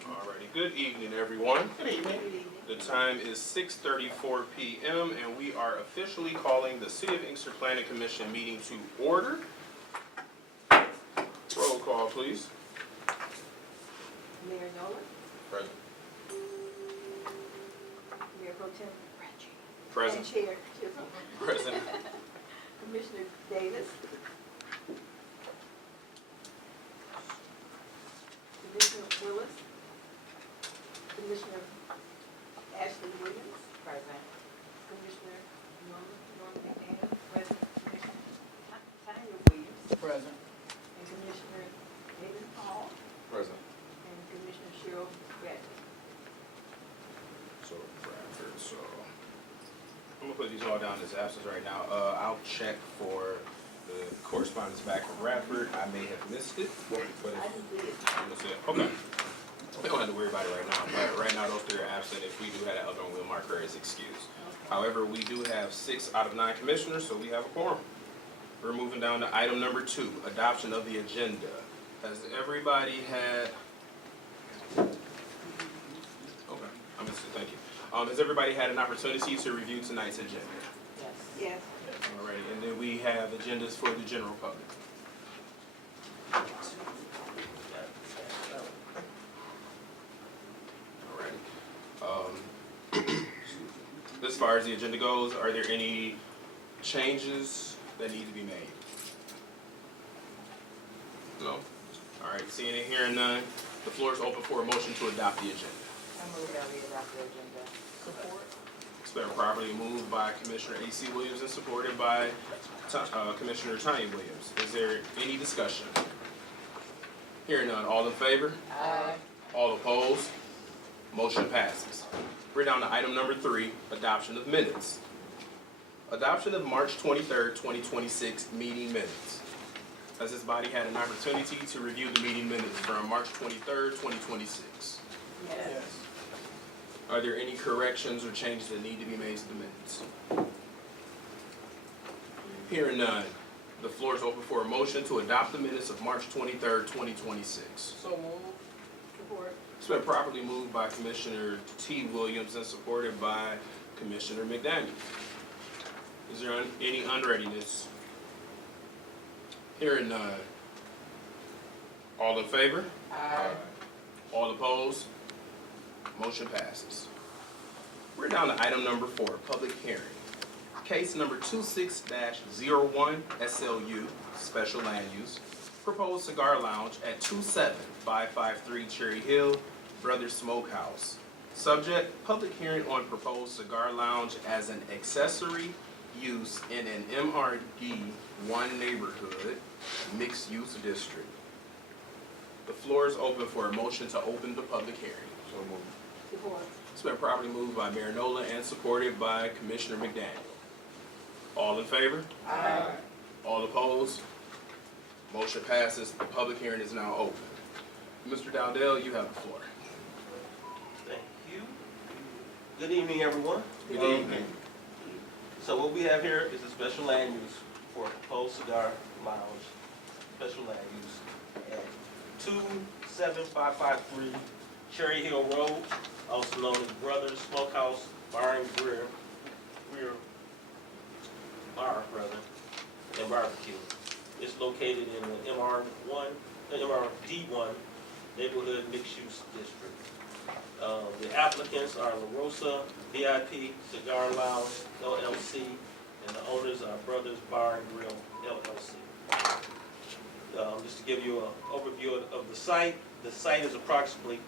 Alrighty, good evening, everyone. Good evening. The time is 6:34 p.m. and we are officially calling the City of Inkster Planning Commission meeting to order. Roll call, please. Mayor Nolan, Present. Mayor Pro Tem Present. and Chair Chisholm, Present. Commissioner Davis, Commissioner Willis, Commissioner Ashley Williams, present. Commissioner Norman McDaniel, present. Commissioner Tanya Williams, Present. and Commissioner David Hall, Present. and Commissioner Cheryl Bradley. So, Bradford, so I'm gonna put these all down as absence right now. I'll check for the correspondence back from Bradford. I may have missed it, but I just did it. that's it. Okay. We don't have to worry about it right now. But right now, those three are absent. If we do have that other one, we'll mark her as excused. However, we do have 6 out of 9 commissioners, so we have a quorum. We're moving down to item number 2, adoption of the agenda. Has everybody had? Okay, I'm just thank you. Has everybody had an opportunity to review tonight's agenda? Yes. Alrighty, and then we have agendas for the general public. Alrighty. As far as the agenda goes, are there any changes that need to be made? No? Alright, seeing and hearing none, the floor is open for a motion to adopt the agenda. I move that we adopt the agenda. Support. It's been properly moved by Commissioner A.C. Williams and supported by Commissioner Tanya Williams. Is there any discussion? Hearing none, all in favor? Aye. All opposed? Motion passes. We're down to item number 3, adoption of minutes. Adoption of March 23rd, 2026 meeting minutes. Has this body had an opportunity to review the meeting minutes from March 23rd, 2026? Yes. Are there any corrections or changes that need to be made to the minutes? Hearing none, the floor is open for a motion to adopt the minutes of March 23rd, 2026. So moved. Support. It's been properly moved by Commissioner T. Williams and supported by Commissioner McDaniel. Is there any unreadiness? Hearing none. All in favor? Aye. All opposed? Motion passes. We're down to item number 4, public hearing. Case number 26-01 SLU, special land use, proposed cigar lounge at 27553 Cherry Hill, Brothers Smokehouse. Subject, public hearing on proposed cigar lounge as an accessory use in an MRD 1 neighborhood, mixed use district. The floor is open for a motion to open the public hearing. So moved. Support. It's been properly moved by Mayor Nolan and supported by Commissioner McDaniel. All in favor? Aye. All opposed? Motion passes. The public hearing is now open. Mr. Dowdell, you have the floor. Thank you. Good evening, everyone. Good evening. So what we have here is a special land use for a proposed cigar lounge, special land use at 27553 Cherry Hill Road, also known as Brothers Smokehouse Bar and Grill, and Barbecue. It's located in the MRD1 neighborhood mixed-use district. The applicants are La Rosa VIP Cigar Lounge LLC, and the owners are Brothers Bar and Grill LLC. Just to give you an overview of the site is approximately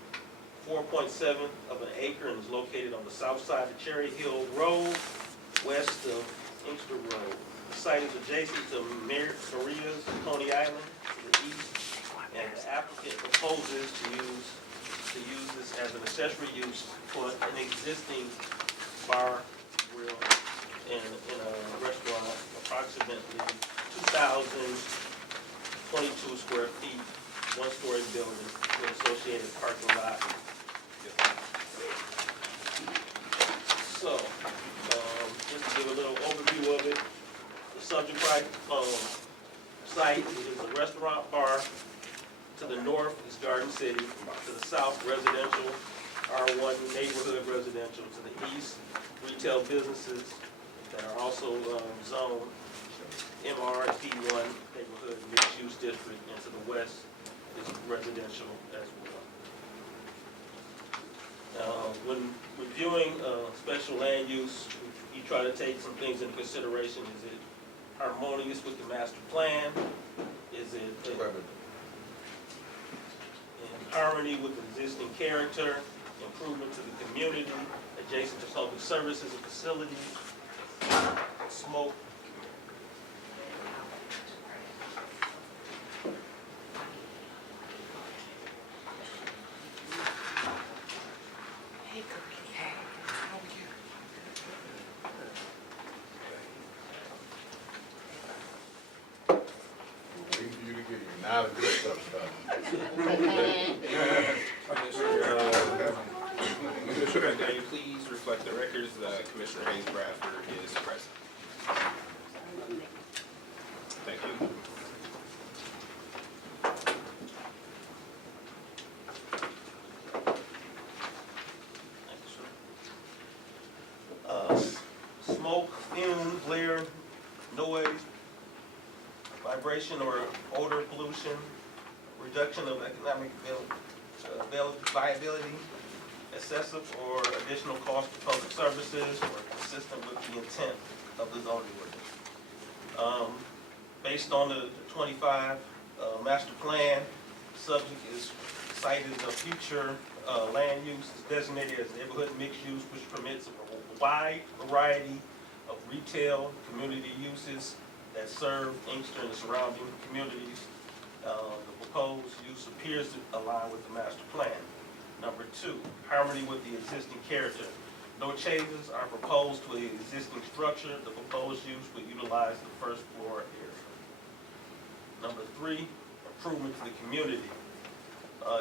4.7 of an acre and is located on the south side of Cherry Hill Road, west of Inkster Road. The site is adjacent to Maria's Coney Island to the east, and the applicant proposes to use this as an accessory use for an existing bar, grill, and a restaurant, approximately 2,022 square feet, 1-story building with associated parking lot. So, just to give a little overview of it, the subject site is a restaurant bar To the north is Garden City. To the south, residential, R1 neighborhood residential. To the east, retail businesses that are also zoned MRT1 neighborhood mixed-use district. And to the west is residential as well. When reviewing special land use, you try to take some things into consideration. Is it harmonious with the master plan? Is it in harmony with the existing character, improvement to the community, adjacent to public services and facilities, smoke? Waiting for you to get here. Now the good stuff starts. Commissioner, can you please reflect the records that Commissioner Hayes Bradford is present? Thank you. Smoke, fume, glare, noise, vibration or odor pollution, reduction of economic viability, excessive or additional cost to public services, or consistent with the intent of the zoning ordinance. Based on the 25 master plan, subject is cited as a future land use is designated as neighborhood mixed use, which permits a wide variety of retail community uses that serve Inkster and the surrounding communities. The proposed use appears to align with the master plan. Number 2, harmony with the existing character. No changes are proposed to the existing structure. The proposed use will utilize the first floor area. Number 3, improvement to the community.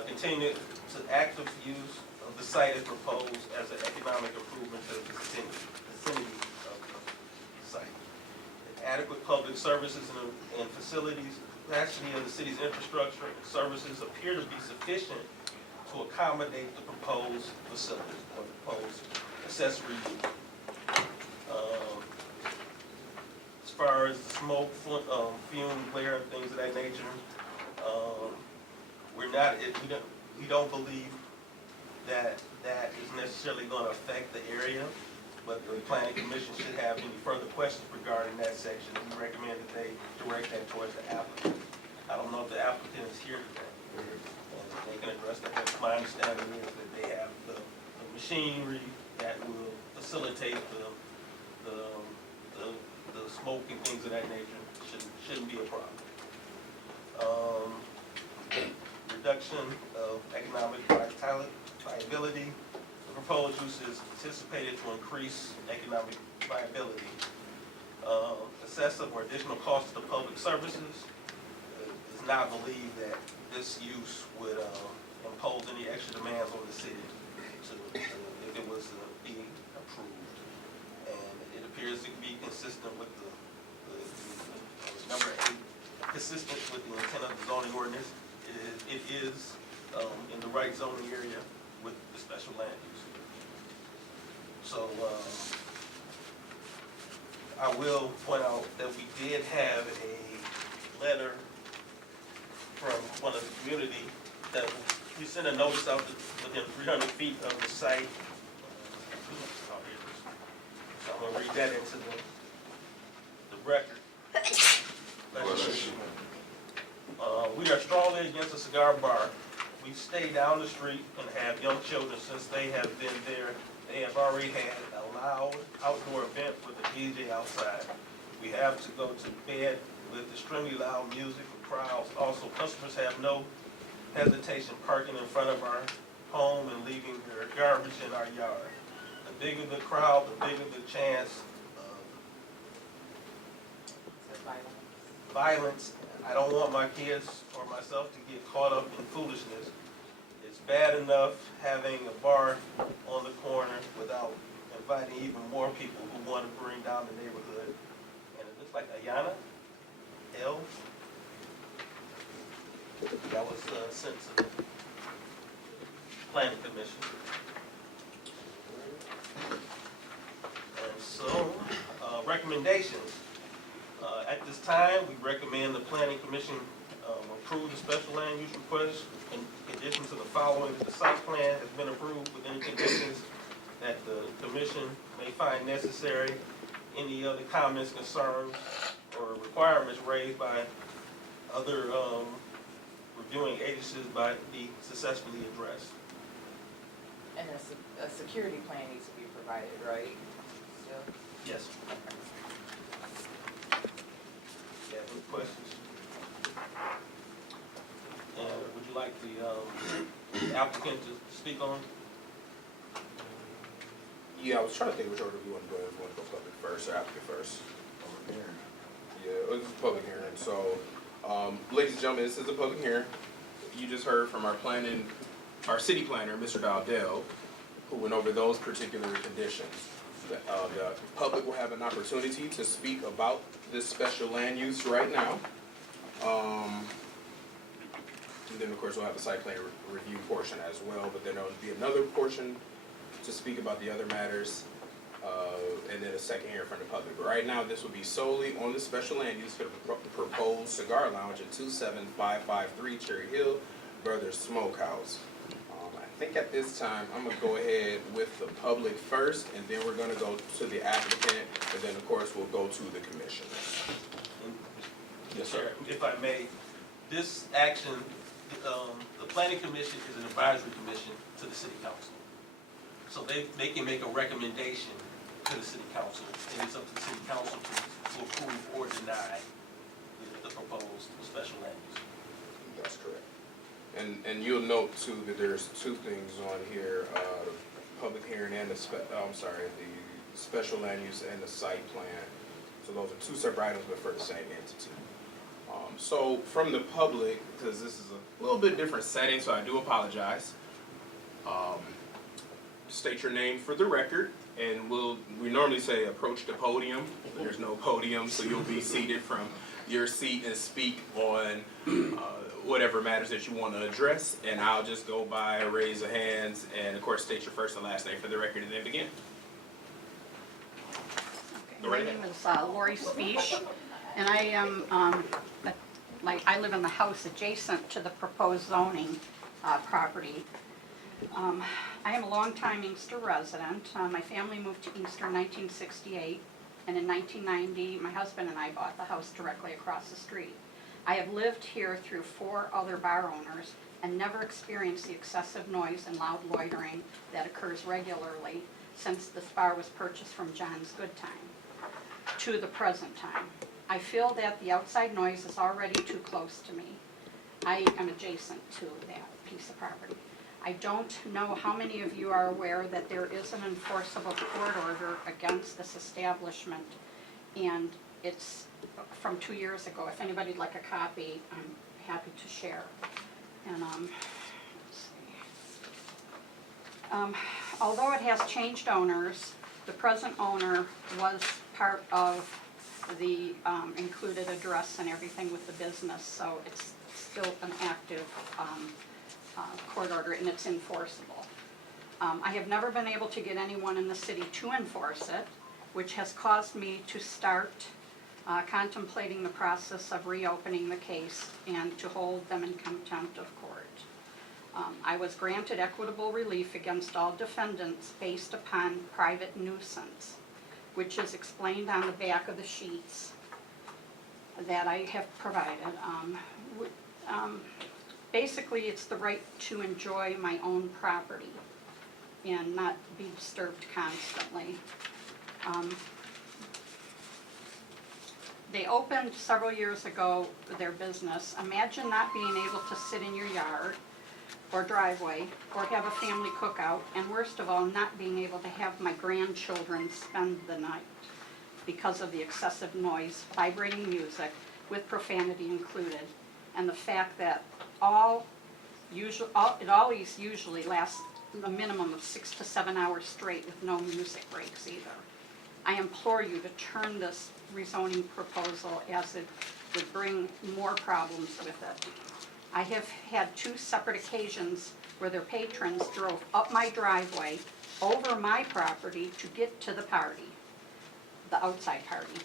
Continue to active use of the site is proposed as an economic improvement to the vicinity of the site. Adequate public services and facilities, capacity of the city's infrastructure and services appear to be sufficient to accommodate the proposed facilities or proposed accessory use. As far as smoke, fume, glare, and things of that nature, we don't believe that is necessarily going to affect the area, but the planning commission should have any further questions regarding that section. We recommend that they direct that towards the applicant. I don't know if the applicant is here today. They can address that. That's my understanding is that they have the machinery that will facilitate the smoke and things of that nature. Shouldn't be a problem. Reduction of economic viability. The proposed use is anticipated to increase economic viability. Excessive or additional costs to public services. Does not believe that this use would impose any extra demands on the city if it was to be approved. And it appears to be consistent with the number 8, consistent with the intent of the zoning ordinance. It is in the right zoning area with the special land use. So I will point out that we did have a letter from one of the community that we sent a notice out within 300 feet of the site. So I'm going to read that into the record. We are strongly against a cigar bar. We stay down the street and have young children since they have been there. They have already had a loud outdoor event with a DJ outside. We have to go to bed with extremely loud music and crowds. Also, customers have no hesitation parking in front of our home and leaving their garbage in our yard. The bigger the crowd, the bigger the chance of violence. I don't want my kids or myself to get caught up in foolishness. It's bad enough having a bar on the corner without inviting even more people who want to bring down the neighborhood. And it looks like Ayana L. That was sent to the planning commission. And so, recommendations. At this time, we recommend the planning commission approve the special land use request in addition to the following. The site plan has been approved with any conditions that the commission may find necessary. Any other comments, concerns, or requirements raised by other reviewing agencies might be successfully addressed. And a security plan needs to be provided, right? Still? Yes. You have any questions? And would you like the applicant to speak on? Yeah, I was trying to think which order we want to go in. If we want to go public first or applicant first. Over here. Yeah, it's a public hearing. So, ladies and gentlemen, this is a public hearing. You just heard from our city planner, Mr. Dowdell, who went over those particular conditions. The public will have an opportunity to speak about this special land use right now. And then, of course, we'll have a site plan review portion as well, but then there'll be another portion to speak about the other matters, and then a second hearing from the public. But right now, this will be solely on the special land use for the proposed cigar lounge at 27553 Cherry Hill Brothers Smokehouse. I think at this time, I'm gonna go ahead with the public first, and then we're gonna go to the applicant, and then, of course, we'll go to the commission. Yes, sir. If I may, this action, the planning commission is an advisory commission to the city council. So they can make a recommendation to the city council, and it's up to the city council to approve or deny the proposed special land use. That's correct. And you'll note too that there's two things on here, the public hearing and the special land use and the site plan. So those are two separate items, but for the same entity. So from the public, because this is a little bit different setting, so I do apologize. State your name for the record, and we normally say approach the podium. There's no podium, so you'll be seated from your seat and speak on whatever matters that you want to address, and I'll just go by a raise of hands, and of course state your first and last name for the record, and then begin. Okay, my name is Lori Speech, and I am, I live in the house adjacent to the proposed zoning property. I am a longtime Inkster resident. My family moved to Inkster in 1968, and in 1990, my husband and I bought the house directly across the street. I have lived here through 4 other bar owners and never experienced the excessive noise and loud loitering that occurs regularly since this bar was purchased from John's Good Time to the present time. I feel that the outside noise is already too close to me. I am adjacent to that piece of property. I don't know how many of you are aware that there is an enforceable court order against this establishment, and it's from 2 years ago. If anybody'd like a copy, I'm happy to share. And let's see. Although it has changed owners, the present owner was part of the included address and everything with the business, so it's still an active court order, and it's enforceable. I have never been able to get anyone in the city to enforce it, which has caused me to start contemplating the process of reopening the case and to hold them in contempt of court. I was granted equitable relief against all defendants based upon private nuisance, which is explained on the back of the sheets that I have provided. Basically, it's the right to enjoy my own property and not be disturbed constantly. They opened several years ago their business. Imagine not being able to sit in your yard or driveway or have a family cookout, and worst of all, not being able to have my grandchildren spend the night because of the excessive noise, vibrating music with profanity included, and the fact that it always usually lasts a minimum of 6 to 7 hours straight with no music breaks either. I implore you to turn this rezoning proposal, as it would bring more problems with it, I have had 2 separate occasions where their patrons drove up my driveway, over my property to get to the party, the outside party.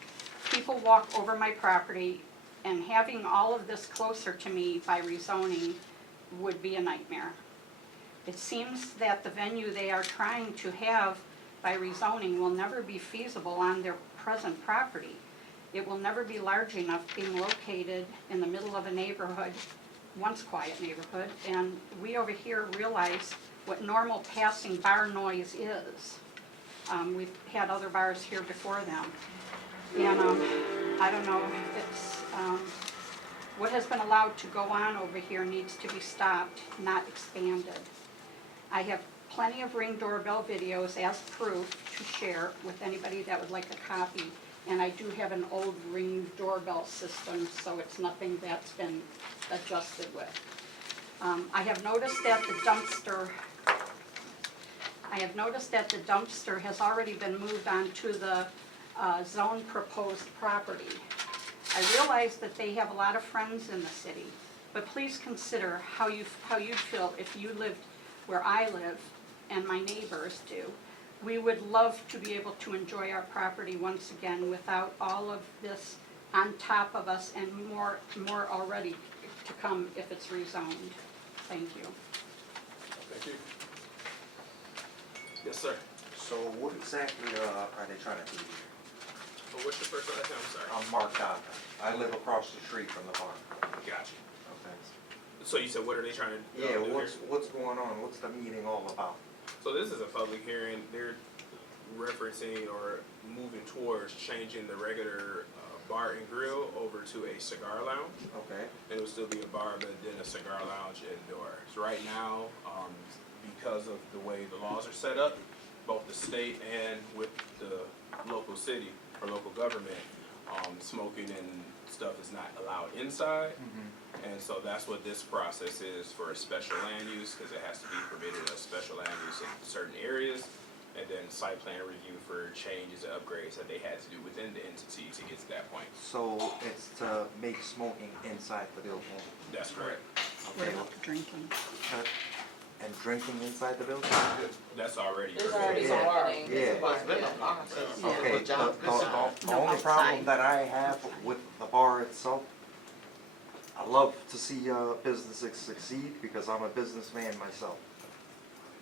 People walk over my property, and having all of this closer to me by rezoning would be a nightmare. It seems that the venue they are trying to have by rezoning will never be feasible on their present property. It will never be large enough, being located in the middle of a neighborhood, once quiet neighborhood, and we over here realize what normal passing bar noise is. We've had other bars here before them. And I don't know, it's, what has been allowed to go on over here needs to be stopped, not expanded. I have plenty of Ring doorbell videos as proof to share with anybody that would like a copy. And I do have an old Ring doorbell system, so it's nothing that's been adjusted with. I have noticed that the dumpster has already been moved on to the zone proposed property. I realize that they have a lot of friends in the city, but please consider how you'd feel if you lived where I live and my neighbors do. We would love to be able to enjoy our property once again without all of this on top of us, and more already to come if it's rezoned. Thank you. Thank you. Yes, sir. So what exactly are they trying to do here? Well, what's your first last name? I'm sorry. I'm Mark Donovan. I live across the street from the barn. Gotcha. Okay. So you said, what are they trying to do Yeah, here? what's going on? What's the meeting all about? So this is a public hearing. They're referencing or moving towards changing the regular bar and grill over to a cigar lounge. Okay. It will still be a bar, but then a cigar lounge indoors. Right now, because of the way the laws are set up, both the state and with the local city or local government, smoking and stuff is not allowed inside. And so that's what this process is for a special land use, because it has to be permitted as special land use in certain areas. And then site plan review for changes and upgrades that they had to do within the entity to get to that point. So it's to make smoking inside the building. That's correct. What Okay. about the drinking? And drinking inside the building? That's already. There's already Yeah. happening. Yeah. It's a bar, yeah. Okay, the No, only problem outside. that I have with the bar itself, I love to see businesses succeed because I'm a businessman myself.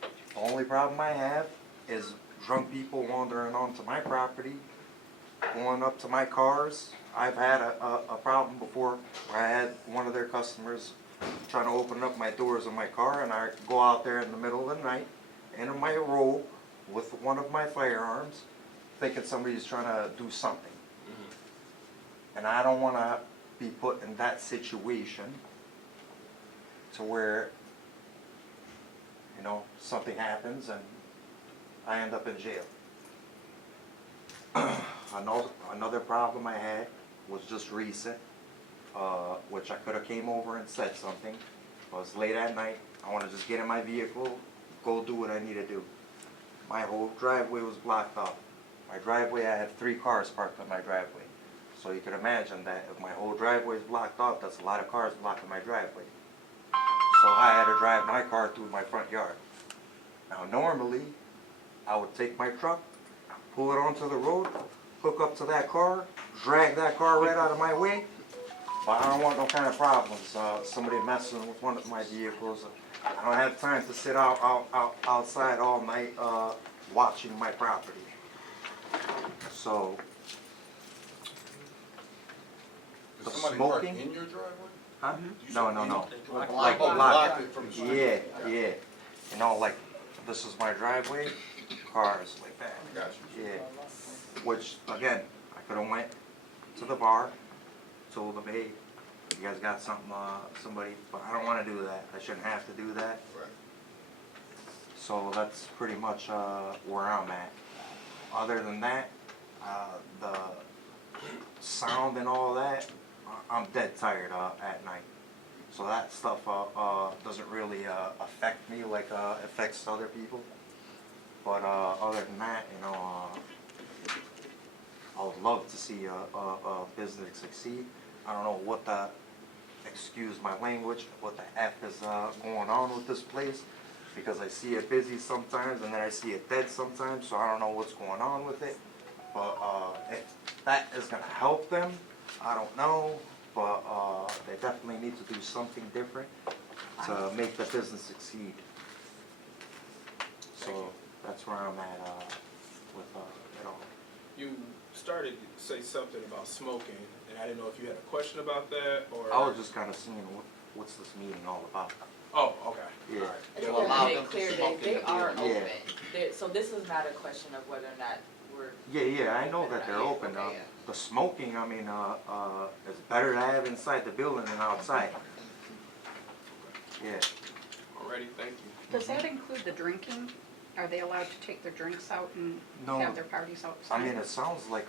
The only problem I have is drunk people wandering onto my property, going up to my cars. I've had a problem before where I had one of their customers trying to open up my doors of my car, and I go out there in the middle of the night in my robe with one of my firearms, thinking somebody's trying to do something. And I don't want to be put in that situation to where, you know, something happens and I end up in jail. Another problem I had was just recent, which I could have came over and said something. I was late at night. I want to just get in my vehicle, go do what I need to do. My whole driveway was blocked off. My driveway, I had 3 cars parked on my driveway. So you can imagine that if my whole driveway is blocked off, that's a lot of cars blocking my driveway. So I had to drive my car through my front yard. Now normally, I would take my truck, pull it onto the road, hook up to that car, drag that car right out of my way. But I don't want no kind of problems. Somebody messing with one of my vehicles. I don't have time to sit outside all night watching my property. So Does The somebody park smoking? in your driveway? Huh? You No, said no, you no. don't- Like block block. it from the street? Yeah, yeah. You know, like this is my driveway, cars like that. I got you. Yeah. Which again, I could have went to the bar, told them, hey, you guys got something, somebody, but I don't want to do that. I shouldn't have to do that. Right. So that's pretty much where I'm at. Other than that, the sound and all that, I'm dead tired at night. So that stuff doesn't really affect me like affects other people. But other than that, you know, I would love to see a business succeed. I don't know what the excuse my language, what the F is going on with this place, because I see it busy sometimes and then I see it dead sometimes, so I don't know what's going on with it. But if that is gonna help them, I don't know, but they definitely need to do something different to make the business succeed. So that's where I'm at with it all. You started to say something about smoking, and I didn't know if you had a question about that, or? I was just kind of seeing what's this meeting all about. Oh, okay. Yeah. All right. I just To want allow to them make to clear smoke that in they the are building. open. So this is not a question of whether or not we're. Yeah, I know that they're open. Okay, yeah. The smoking, I mean, it's better to have inside the building than outside. Yeah. Alrighty, thank you. Does that include the drinking? Are they allowed to take their drinks out and No. have their parties outside? I mean, it sounds like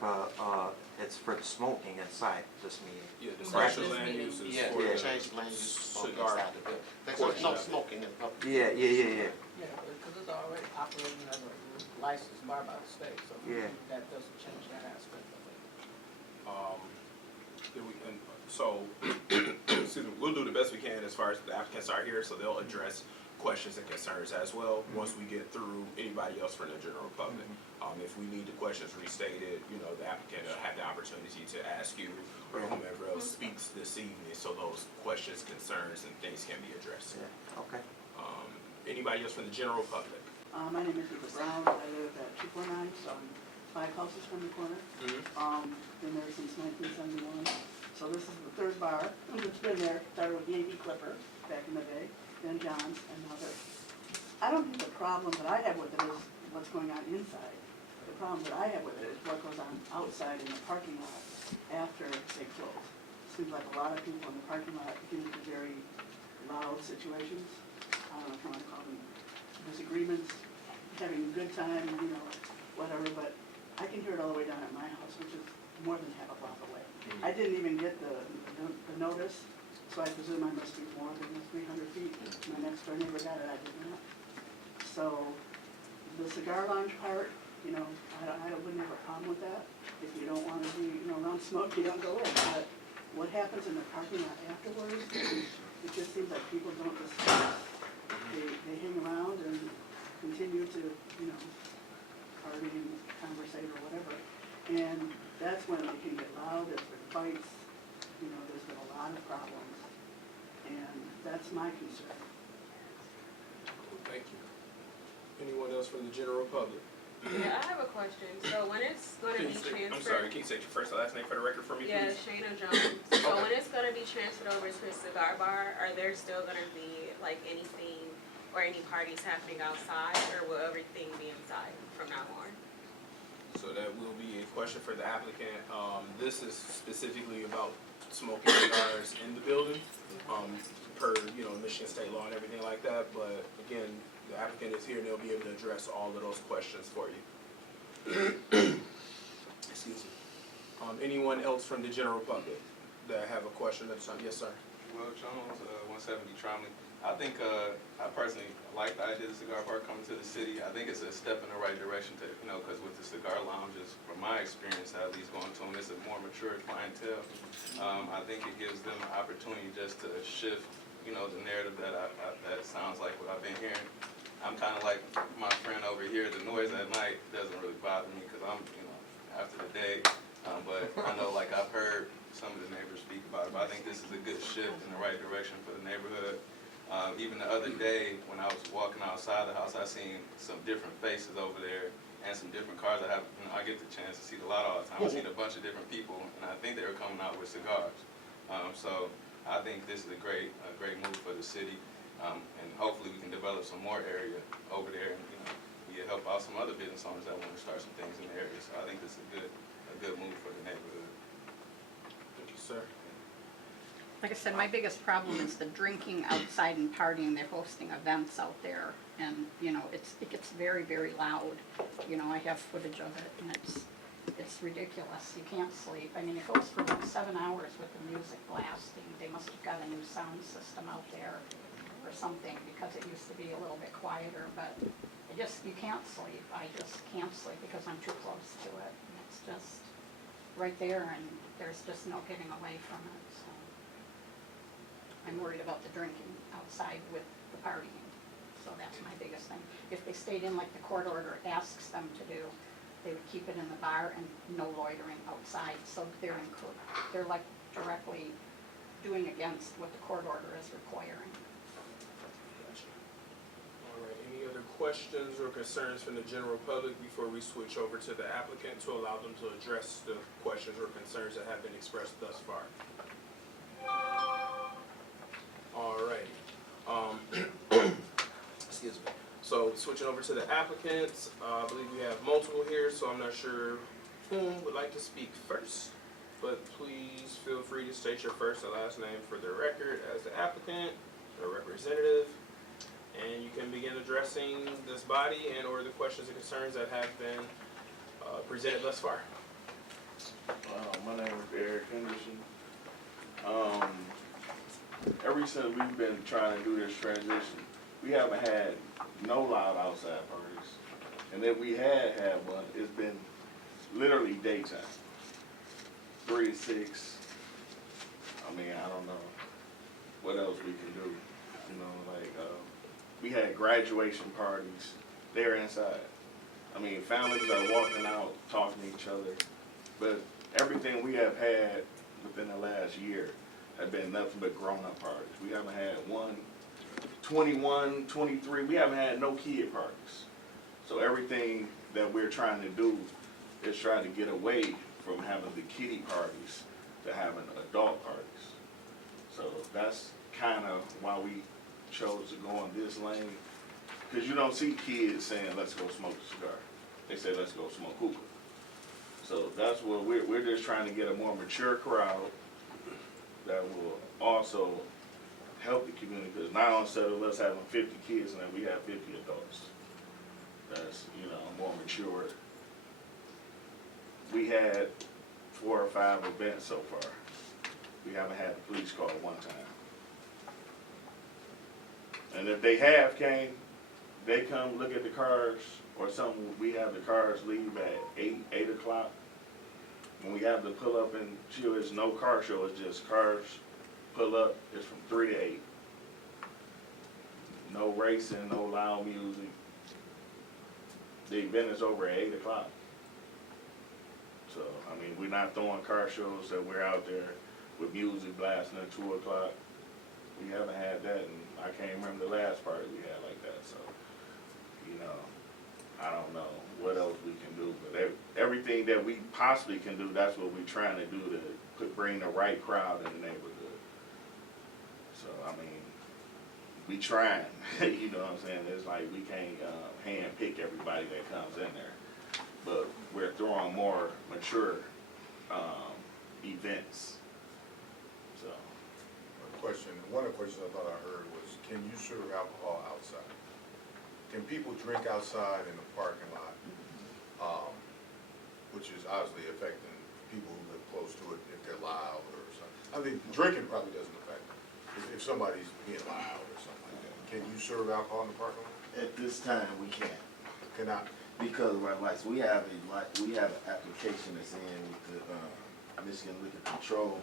it's for the smoking inside this meeting. Yeah, the Right. special land Meeting. use is Yeah, for they the changed land use to smoke cigar. inside the building. There's portion no of it. smoking in public. Yeah. Yeah, because it's already operating as a licensed bar by the state, so Yeah. that doesn't change that aspect of it. So, excuse me, we'll do the best we can as far as the applicants are here, so they'll address questions and concerns as well, once we get through anybody else from the general public. If we need the questions restated, you know, the applicant will have the opportunity to ask you or whomever else speaks this evening, so those questions, concerns, and things can be addressed. Yeah. Okay. Anybody else from the general public? My name is Eva Brown. I live at 249, so I'm 5 houses from the corner. Been there since 1971. So this is the third bar that's been there. Started with Yankee Clipper back in the day, then John's, and now this. I don't think the problem that I have with it is what's going on inside. The problem that I have with it is what goes on outside in the parking lot after they close. Seems like a lot of people in the parking lot get into very loud situations. I don't know if you want to call them disagreements, having a good time, you know, whatever, but I can hear it all the way down at my house, which is more than half a block away. I didn't even get the notice, so I presume I must be more than 300 feet. My next door neighbor got it, I did not. So the cigar lounge part, you know, I wouldn't have a problem with that. If you don't want to be, you know, around smoke, you don't go in. But what happens in the parking lot afterwards, it just seems like people don't discuss. They hang around and continue to, you know, party and conversate or whatever. And that's when they can get loud, there's been fights, you know, there's been a lot of problems. And that's my concern. Thank you. Anyone else from the general public? Yeah, I have a question. So when it's gonna be transferred. I'm sorry, can you say your first and last name for the record for me, Yeah, please? Shayna Jones. So when it's gonna be transferred over to a cigar bar, are there still gonna be like anything or any parties happening outside, or will everything be inside from now on? So that will be a question for the applicant. This is specifically about smoking cigars in the building, per, you know, Michigan state law and everything like that. But again, the applicant is here and they'll be able to address all of those questions for you. Excuse me. Anyone else from the general public that have a question at this time? Yes, sir. Well, Jones, 170 Tromley. I think, I personally like the idea of the cigar bar coming to the city. I think it's a step in the right direction to, you know, because with the cigar lounges, from my experience at least going to them, it's a more mature clientele. I think it gives them an opportunity just to shift, you know, the narrative that that sounds like what I've been hearing. I'm kind of like my friend over here. The noise at night doesn't really bother me because I'm, you know, after the day. But I know, like, I've heard some of the neighbors speak about it, but I think this is a good shift in the right direction for the neighborhood. Even the other day, when I was walking outside the house, I seen some different faces over there and some different cars. I get the chance to see the lot all the time. I seen a bunch of different people, and I think they were coming out with cigars. So I think this is a great move for the city, and hopefully we can develop some more area over there, and, you know, we can help out some other business owners that want to start some things in the area. So I think this is a good move for the neighborhood. Thank you, sir. Like I said, my biggest problem is the drinking outside and partying. They're hosting events out there, and, you know, it gets very, very loud. You know, I have footage of it, and it's ridiculous. You can't sleep. I mean, it goes for like 7 hours with the music blasting. They must have got a new sound system out there or something, because it used to be a little bit quieter, but you can't sleep. I just can't sleep because I'm too close to it. And it's just right there, and there's just no getting away from it, so. I'm worried about the drinking outside with the partying. So that's my biggest thing. If they stayed in like the court order asks them to do, they would keep it in the bar and no loitering outside. So they're like directly doing against what the court order is requiring. Gotcha. All right, any other questions or concerns from the general public before we switch over to the applicant to allow them to address the questions or concerns that have been expressed thus far? All right. Excuse me. So switching over to the applicants, I believe we have multiple here, so I'm not sure whom would like to speak first. But please feel free to state your first and last name for the record as the applicant or representative. And you can begin addressing this body and or the questions and concerns that have been presented thus far. My name is Eric Henderson. Ever since we've been trying to do this transition, we haven't had no loud outside parties. And if we had one, it's been literally daytime. 3 to 6. I mean, I don't know what else we can do. You know, like, we had graduation parties. They're inside. I mean, families are walking out, talking to each other. But everything we have had within the last year have been nothing but grown-up parties. We haven't had 21, 23. We haven't had no kid parties. So everything that we're trying to do is try to get away from having the kiddie parties to having adult parties. So that's kind of why we chose to go on this lane. Because you don't see kids saying, let's go smoke a cigar. They say, let's go smoke hookah. So that's what we're just trying to get a more mature crowd that will also help the community. Because now instead of us having 50 kids, and then we have 50 adults. That's, you know, more mature. We had 4 or 5 events so far. We haven't had the police call one time. And if they have came, they come look at the cars or something. We have the cars leave at 8 o'clock. When we have to pull up and chill, it's no car show. It's just cars pull up. It's from 3 to 8. No racing, no loud music. The event is over at 8 o'clock. So, I mean, we're not throwing car shows that we're out there with music blasting at 2 o'clock. We haven't had that, and I can't remember the last party we had like that. So, you know, I don't know what else we can do. But everything that we possibly can do, that's what we're trying to do to bring the right crowd in the neighborhood. So, I mean, we trying, you know what I'm saying? It's like we can't hand pick everybody that comes in there. But we're throwing more mature events. So. One of the questions I thought I heard was, can you serve alcohol outside? Can people drink outside in the parking lot? Which is obviously affecting people who live close to it if they're loud or something. I think drinking probably doesn't affect them. If somebody's being loud or something like that. Can you serve alcohol in the parking lot? At this time, we can't. Cannot. Because of our license, we have an application that's in with the Michigan Liquor Control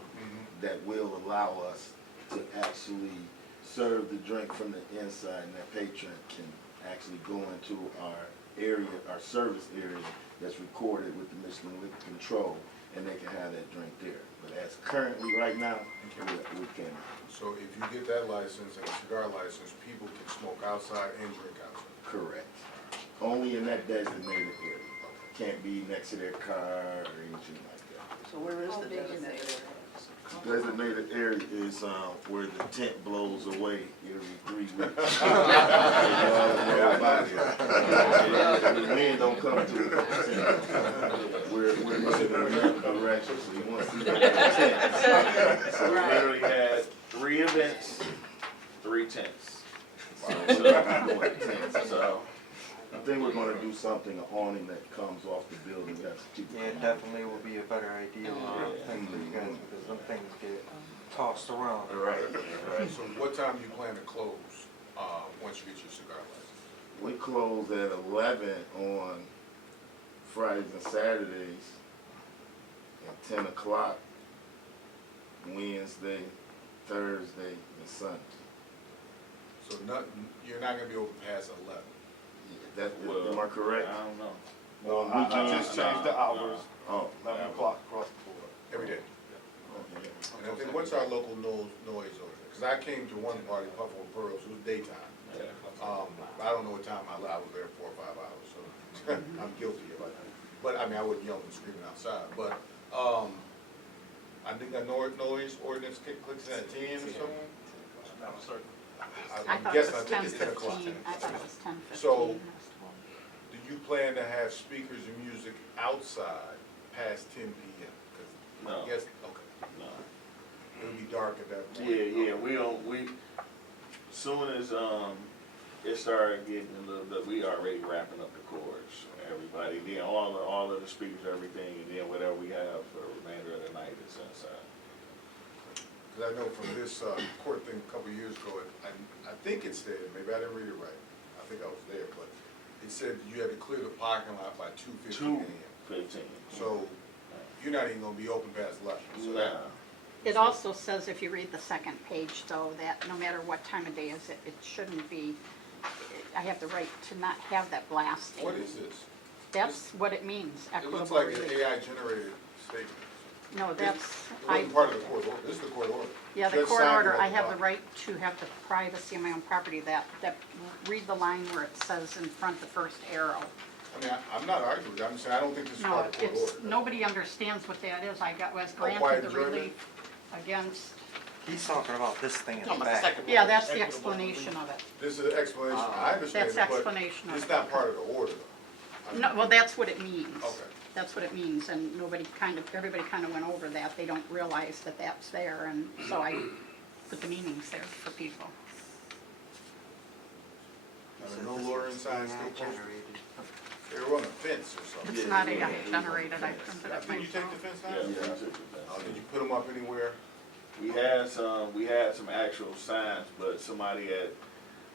that will allow us to actually serve the drink from the inside, and that patron can actually go into our area, our service area that's recorded with the Michigan Liquor Control, and they can have that drink there. But as currently right now, we can't. So if you get that license and a cigar license, people can smoke outside and drink outside? Correct. Only in that designated area. Can't be next to their car or anything like that. So where is How the big is designated it? area? Designated area is where the tent blows away every 3 weeks. The wind don't come to it. We're moving in the direction, so you want to see the tent. So we literally had 3 events, 3 tents. So I think we're gonna do something, an awning that comes off the building, that's people. Yeah, it definitely will be a better idea, thing for you guys, because some things get tossed around. Right. So what time do you plan to close, once you get your cigar license? We close at 11 on Fridays and Saturdays, and 10 o'clock Wednesday, Thursday and Sunday. So nothing, you're not gonna be open past 11? That, Well, am I correct? I don't know. No, I just changed the hours, Oh, 11 o'clock across the board. Every day? okay. And I think, what's our local noise ordinance? Because I came to one party, Buffalo Pearls, it was daytime. I don't know what time I was there 4 or 5 hours, so I'm guilty of it. But, I mean, I wasn't yelling and screaming outside, but, I think that noise ordinance clicks in at 10 or something? I I'm thought it guessing, I was think it's 10 o'clock. 10:15. I thought it was 10:15. So- Do you plan to have speakers and music outside past 10 PM? 'Cause No. Yes, okay. No. It'll be dark at that point. Yeah, soon as, it started getting a little bit, we already wrapping up the chords, everybody, then all of the speakers, everything, and then whatever we have for the remainder of the night is inside. Because I know from this court thing a couple of years ago, I think it said, maybe I didn't read it right, I think I was there, but it said you had to clear the parking lot by 2:15 AM. 2:15. So you're not even gonna be open past 11. So Nah. that- It also says, if you read the second page, though, that no matter what time of day is it, it shouldn't be, I have the right to not have that blasting. What is this? That's what it means, It looks equitable like an relief. AI generated statement. No, that's, It I, wasn't part of the court order, this is the court order. yeah, the Judge court signed it order, at I the have the bottom. right to have the privacy of my own property, that, read the line where it says in front, the first arrow. I mean, I'm not arguing, with it. I'm saying I don't think this is No, part of the court it's, order. nobody understands what that is. I was quiet granted the adjournment? relief against, He's talking about this thing in the Talking about the back. second yeah, one. that's the explanation of it. This is an explanation, I understand That's it, but explanation of it's it. not part of the order though. No, well, that's what it means. Okay. That's what it means, and everybody kind of went over that. They don't realize that that's there, and so I put the meanings there for people. No loitering signs still posted? Generated. They were on a fence or something. It's not AI generated, I printed it Did you take the myself. fence Yeah, down? we took it down. Did you put them up anywhere? We had some actual signs, but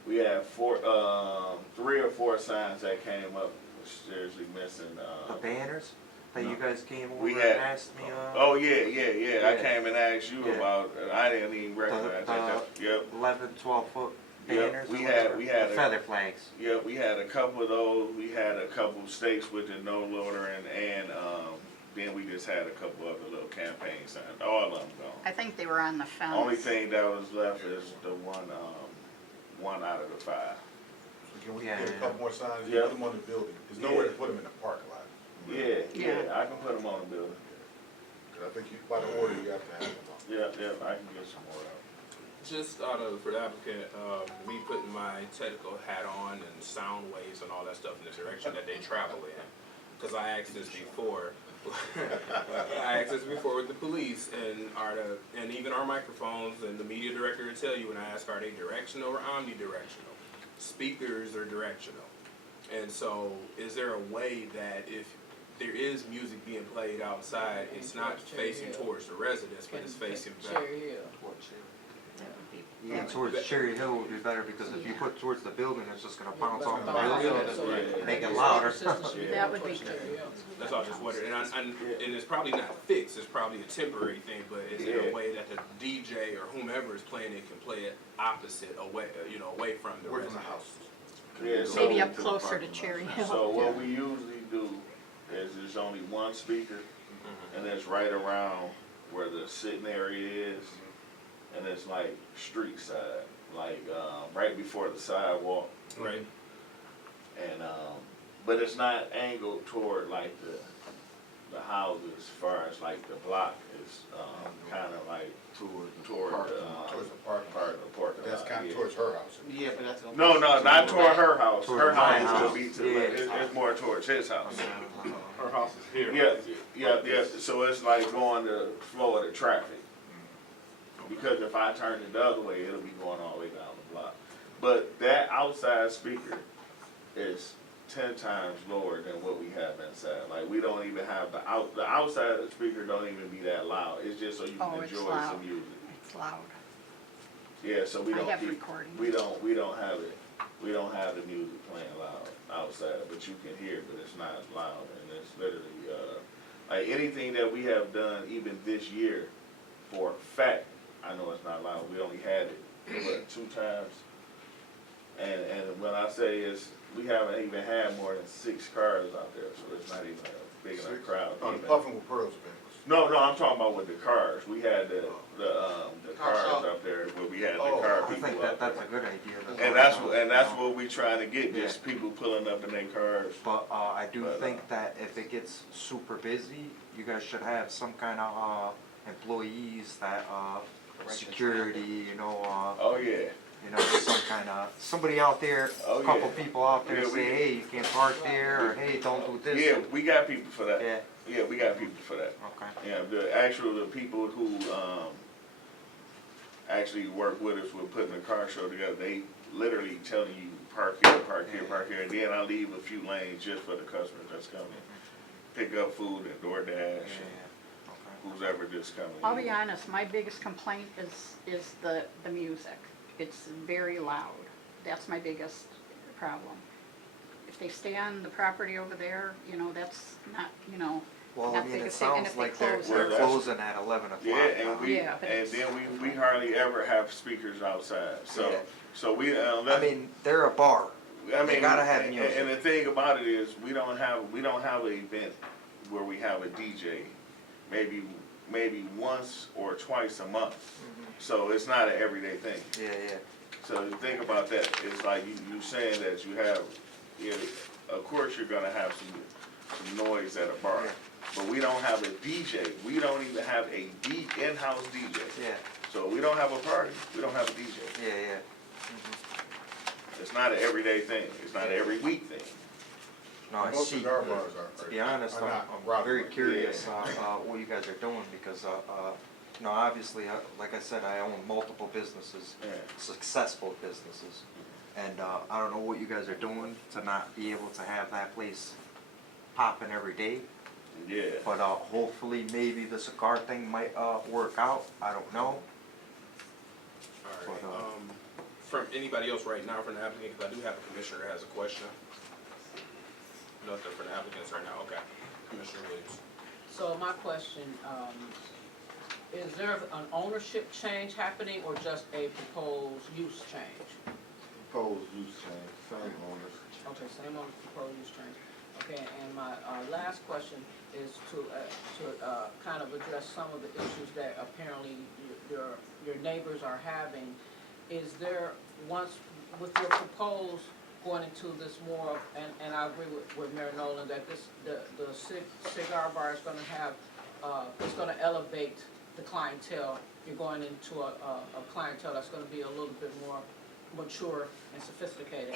we had 3 or 4 signs that came up, was seriously missing, The banners that you guys came over We and had- asked me oh, yeah, I Yeah. came and asked you Yeah. about, I didn't even recognize that, yep. 11, 12-foot Yep, banners. we or had- whatever. we had a- Feather flags. Yeah, we had a couple of those, we had a couple stakes with the no loitering, and, then we just had a couple other little campaign signs, all of them gone. I think they were on the fence. Only thing that was left is the one out of the 5. So can we Yeah, get a yeah. couple more signs? Yeah. Put them on the building. There's nowhere to put them in the parking lot. Yeah, Yeah. I can put them on the building. Because I think by the order, you have to have them on. Yeah, I can get some more out. Just for the applicant, me putting my technical hat on and sound waves and all that stuff in the direction that they travel in. Because I asked this before. I asked this before with the police and even our microphones and the media director will tell you when I ask, are they directional or omnidirectional? Speakers are directional. And so is there a way that if there is music being played outside, it's not facing towards the residents, but it's facing back? That would be- Yeah, towards Cherry Hill would be better because if you put towards the building, it's just gonna bounce off the Yeah. building, make it louder. That would be good. That's all I just wondered, and it's probably not fixed, it's probably a temporary thing, but is there a Yeah. way that the DJ or whomever is playing it can play it opposite, away from the Away from the residents? house. Yeah, so- Maybe up closer to Cherry Hill. So what we usually do is there's only one speaker, and it's right around where the sitting area is, and it's like street side, like, right before the sidewalk. Right. And, but it's not angled toward like the houses as far as like the block is, kinda like toward, Towards the parking part lot. of the parking lot. That's kind yeah. of towards her house. Yeah, but that's gonna. No, not toward her house. Toward Her my house will house. be to the, Yeah. it's more towards his house. Her house is here. Yeah, so it's like going the flow of the traffic. Because if I turn it the other way, it'll be going all the way down the block. But that outside speaker is 10 times lower than what we have inside. Like, we don't even have the outside of the speaker don't even be that loud. It's just so you Oh, can it's enjoy loud. some music. It's loud. Yeah, so we I don't have keep, recordings. we don't have it. We don't have the music playing loud outside, but you can hear, but it's not loud, and it's literally, like anything that we have done, even this year, for a fact, I know it's not allowed, we only had it, what, 2 times? And when I say is, we haven't even had more than 6 cars out there, so it's not even a big enough crowd. On the even. Puffin with Pearls event. No, I'm talking about with the cars, we had the Car cars show. up there, where we had the Oh, car I people think up that's there. a good idea. And that's what we trying to get, just people pulling up in their cars. But, I do But, think that if it gets super busy, you guys should have some kind of, employees that, security, Oh, yeah. some kind of, somebody out there, Oh, a couple yeah. people out there Yeah, say, hey, you can't park there, or hey, don't do this. Yeah, we got people for that. Yeah, Yeah, we got people for that. okay. Yeah, the people who, actually work with us with putting the car show together, they literally telling you, park here, park here, park here, and then I leave a few lanes just for the customers that's coming. Pick up food and DoorDash, Yeah, and okay. who's ever just coming. I'll be honest, my biggest complaint is the music. It's very loud. That's my biggest problem. If they stay on the property over there, that's not, Well, I not mean, big a it thing, and sounds if they like they're close Well, it. that's- closing at 11 o'clock. Yeah, and we, Yeah, but and it's- then we hardly ever have speakers outside, so, Yeah. so we, I mean, they're a bar. I They mean, gotta have and- music. And the thing about it is, we don't have an event where we have a DJ, maybe once or twice a month. So it's not an everyday thing. Yeah. So you think about that, it's like you saying that you have, of course you're gonna have some noise at a bar. Yeah. But we don't have a DJ, we don't even have a in-house DJ. Yeah, So we don't have a party, we don't have a DJ. yeah. It's not an everyday thing, it's not an every week thing. No, I Most see. cigar bars To be honest, are not I'm very Broadway. curious, what you guys are doing, because, obviously, like I said, I own multiple businesses, Yeah. successful businesses. And, I don't know what you guys are doing to not be able to have that place popping every day. Yeah. But, hopefully, maybe the cigar thing might, work out, I don't know. All right, But, from anybody else right now from the applicant, because I do have a commissioner that has a question. Nothing for the applicants right now, okay. Commissioner Williams. So my question, is there an ownership change happening or just a proposed use change? Proposed use change, same owners. Okay, same on proposed use change. Okay, and my last question is to kind of address some of the issues that apparently your neighbors are having. Is there, once, with your proposed going into this more, and I agree with Mayor Nolan, that the cigar bar is gonna have, it's gonna elevate the clientele. You're going into a clientele that's gonna be a little bit more mature and sophisticated.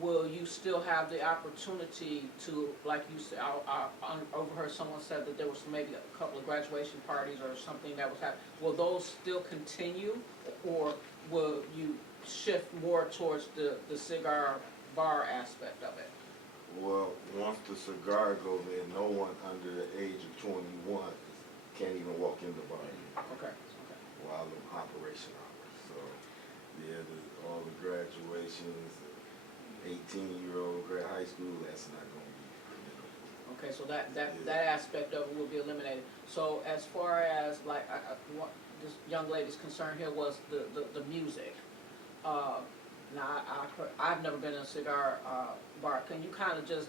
Will you still have the opportunity to, like you said, I overheard someone said that there was maybe a couple of graduation parties or something that was happening. Will those still continue, or will you shift more towards the cigar bar aspect of it? Well, once the cigar goes in, no one under the age of 21 can't even walk in the bar Okay. while the operation hours. So, yeah, all the graduations, 18-year-old grad high school, that's not going to be permitted. Okay, so that aspect of it will be eliminated. So as far as, like, what this young lady's concern here was the music. Now, I've never been in a cigar bar. Can you kind of just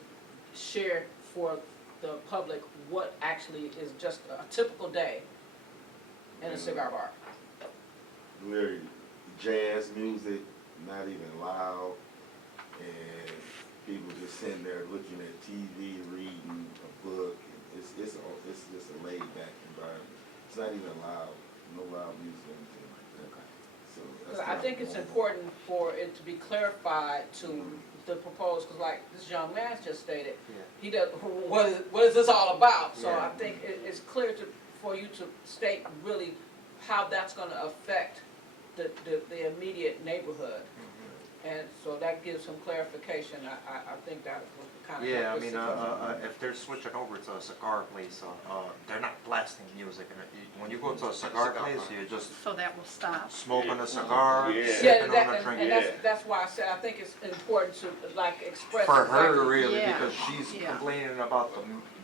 share for the public what actually is just a typical day in a cigar bar? Literally, jazz music, not even loud, and people just sitting there looking at TV, reading a book. It's just a laid back environment. It's not even loud, no loud music or anything like that. So that's I think it's important for it to be clarified to the proposed, because like this young man just stated, he does, what is this all about? So I think it's clear for you to state really how that's gonna affect the immediate neighborhood. And so that gives some clarification. I think that was kind of. Yeah, I mean, if they're switching over to a cigar place, they're not blasting music. And when you go to a cigar place, you're just So that will stop. smoking a cigar, Yeah. Yeah, sipping that, on a drink. and that's why I said, I think it's important to like express. For her, exactly- really, Yeah. because she's Yeah. complaining about the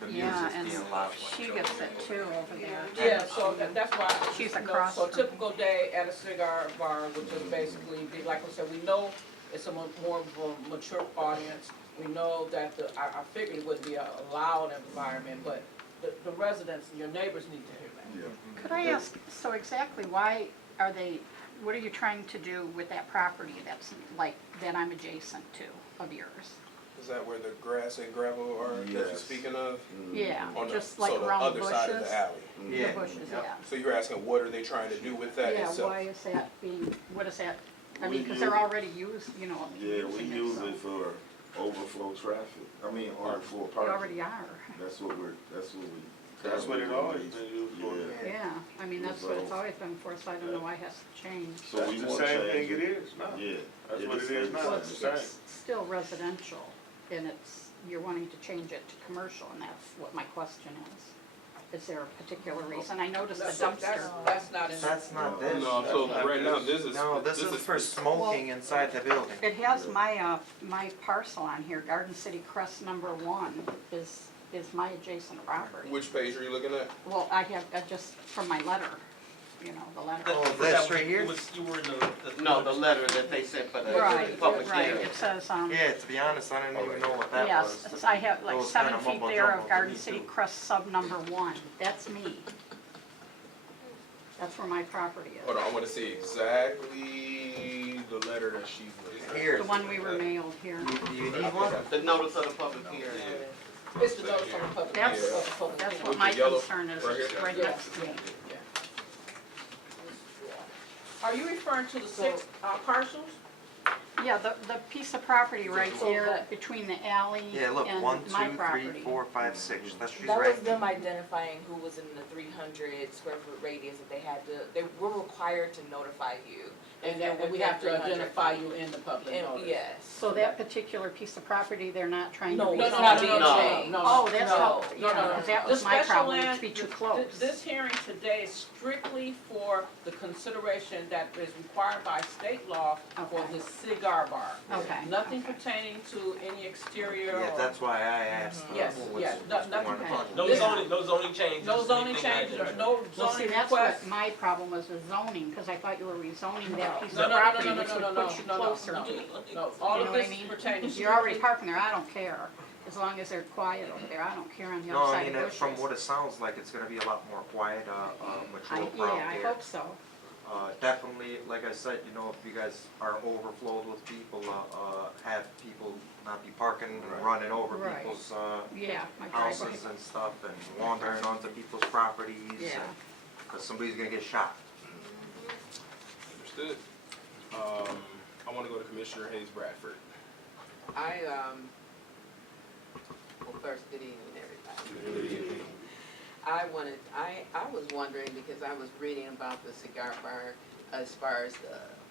Yeah, music and being loud. she gets it too over there. Yeah, so that's why. She's you know, across So from- typical day at a cigar bar would just basically be, like I said, we know it's a more of a mature audience. We know that I figured it wouldn't be a loud environment, but the residents, your neighbors need to hear that. Could I ask, so exactly why are they, what are you trying to do with that property that's like, that I'm adjacent to of yours? Is that where the grass and gravel are that you're Yes. speaking of? Yeah, On the, just like so the around other bushes. side of the alley? The Yeah. bushes, Yep. yeah. So you're asking what are they trying to do with that Yeah, itself? why is that being, what is that, I We mean, because use- they're already used, you know, Yeah, we using use so it for overflow traffic, overflow They parking. already are. That's what we. That's what it always been used for. Yeah. Yeah, I mean, that's what it's always been for, so I don't know why it has to change. So That's we the want to same change thing it is now. Yeah. That's it what it stays is now. the Well, It's same. the it's still residential, and you're wanting to change it to commercial, and that's what my question is. Is there a particular reason? I noticed the dumpster. That's not in. That's not this. No, so right now, this is. No, this is for smoking inside the building. It has my, my parcel on here, Garden City Crest #1 is my adjacent property. Which page are you looking at? Well, I have, just from my letter, you know, the letter. Oh, this right here? You were in the. No, the letter that they sent for the Right, public right, hearing. it says, Yeah, to be honest, I didn't even know what that yes, was. I have like Those 7 kinda feet mumbo there jumbo of to Garden me, City too. Crest #1, that's me. That's where my property Hold is. on, I wanna see exactly the letter that she's looking at. Here. The one we were mailed here. Do you need one? The notice of the public hearing. It's the notice from the public. That's, of the public that's hearing. what With my the yellow concern is, right here? it's right Yeah. next to me. Yeah. Are you referring to the 6 parcels? Yeah, the piece of property right So there that- between the alley Yeah, look, and 1, my 2, 3, property. 4, 5, 6. That's she's That was right. them identifying who was in the 300 square foot radius that they were required to notify you. if And you're then we within have to 300 identify feet. you in the public And- notice. Yes. So that particular piece of property, they're not trying to. No, rezone it's not it? being no, changed. no, Oh, that's no, how, no, yeah, no. because that The was my special problem, land- it's be too th- close. This hearing today is strictly for the consideration that is required by state law for Okay. the cigar bar. Okay. Nothing pertaining to any exterior Yeah, or. that's why I asked. Yes, what's- yes, what's nothing- going on. No This- zoning changes. No zoning anything like changes that. or no Well, see, zoning that's requests. what my problem was with zoning, because I thought you were rezoning that piece No, of no, no, property, no, no, which no, would no, put you no, no, closer no. to. No, all You of know what I this mean? pertains. You're already parking there, I don't care, as long as they're quiet over there, I don't care on the No, other I side mean, of bushes. from what it sounds like, it's gonna be a lot more quiet, mature Yeah, crowd I there. hope so. Definitely, like I said, you know, if you guys are overflowed with people, have people not be parking and running over Right. people's, Yeah, my driveway. houses and stuff and wandering onto people's properties. Yeah. Cause somebody's gonna get shot. Understood. I wanna go to Commissioner Hayes Bradford. Well, first, good evening, everybody. I was wondering, because I was reading about the cigar bar as far as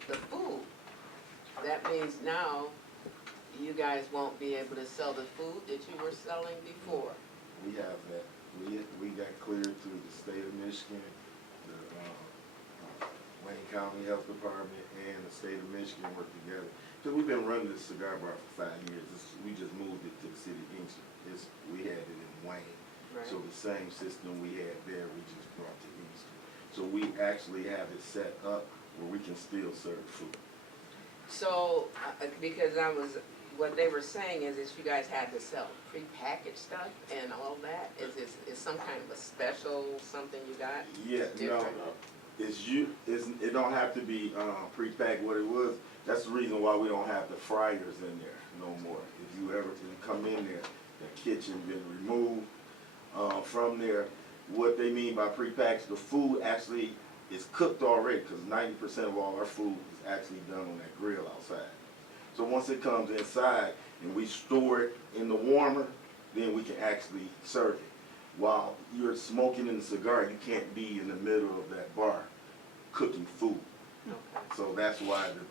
the food. That means now you guys won't be able to sell the food that you were selling before. We have that. We got cleared through the state of Michigan, the Wayne County Health Department and the state of Michigan work together. Because we've been running this cigar bar for 5 years. We just moved it to the city of Inkster. We had it in Wayne. Right. So the same system we had there, we just brought to Inkster. So we actually have it set up where we can still serve food. So, because what they were saying is you guys had to sell prepackaged stuff and all that? Is some kind of a special something you got? Yeah, no, Different. it don't have to be pre-packed. What it was, that's the reason why we don't have the fryers in there no more. If you ever come in there, the kitchen been removed from there. What they mean by pre-packaged, the food actually is cooked already, because 90% of all our food is actually done on that grill outside. So once it comes inside and we store it in the warmer, then we can actually serve it. While you're smoking in the cigar, you can't be in the middle of that bar cooking food. So that's why the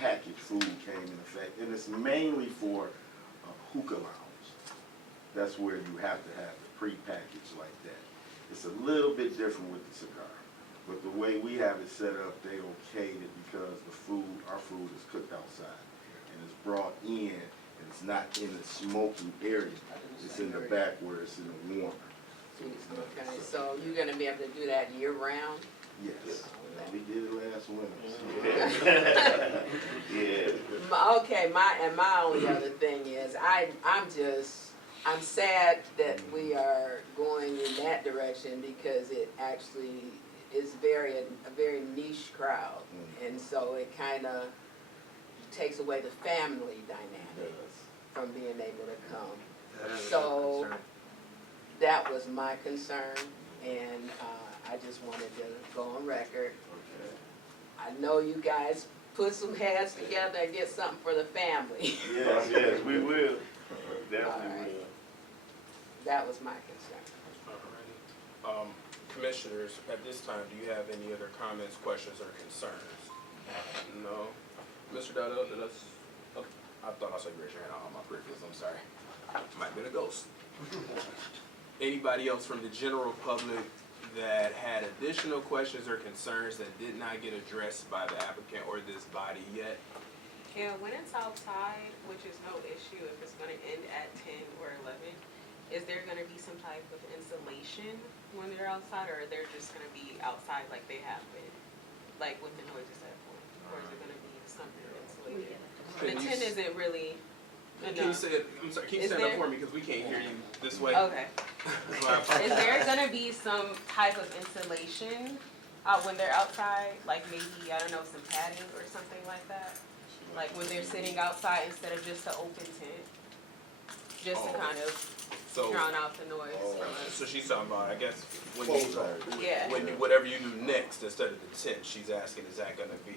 packaged food came in effect, and it's mainly for a hookah lounge. That's where you have to have it pre-packaged like that. It's a little bit different with the cigar, but the way we have it set up, they okayed it because our food is cooked outside, and it's brought in, and it's not in the smoking area. It's in the back where it's in the warmer. Okay, so you're gonna be able to do that year round? Yes, we did it last winter. Yeah. Okay, my only other thing is, I'm sad that we are going in that direction because it actually is a very niche crowd. And so it kinda takes away the family dynamics from being able to come. So that was my concern, and I just wanted to go on record. I know you guys put some heads together and get something for the family. Yes, we will. Definitely Alright. will. That was my concern. Alrighty. Commissioners, at this time, do you have any other comments, questions, or concerns? No? Mr. Dowdell, I thought I saw you raise your hand on my previous, I'm sorry. Might have been a ghost. Anybody else from the general public that had additional questions or concerns that did not get addressed by the applicant or this body yet? Yeah, when it's outside, which is no issue if it's gonna end at 10 or 11, is there gonna be some type of insulation when they're outside, or are they just gonna be outside like they have been? Like with the noises at point, or is it gonna be something insulated? The 10 isn't really Can you enough. say it, I'm sorry, can you Is stand up there- for me, because we can't hear you this way? Okay. Is there gonna be some type of insulation when they're outside? Like maybe, I don't know, some padding or something like that? Like when they're sitting outside instead of just an open tent? Just to kind of So, drown out the noise from us. so she's talking about, I guess, when Close you, off. Yeah. whatever you do next, instead of the tent, she's asking, is that gonna be,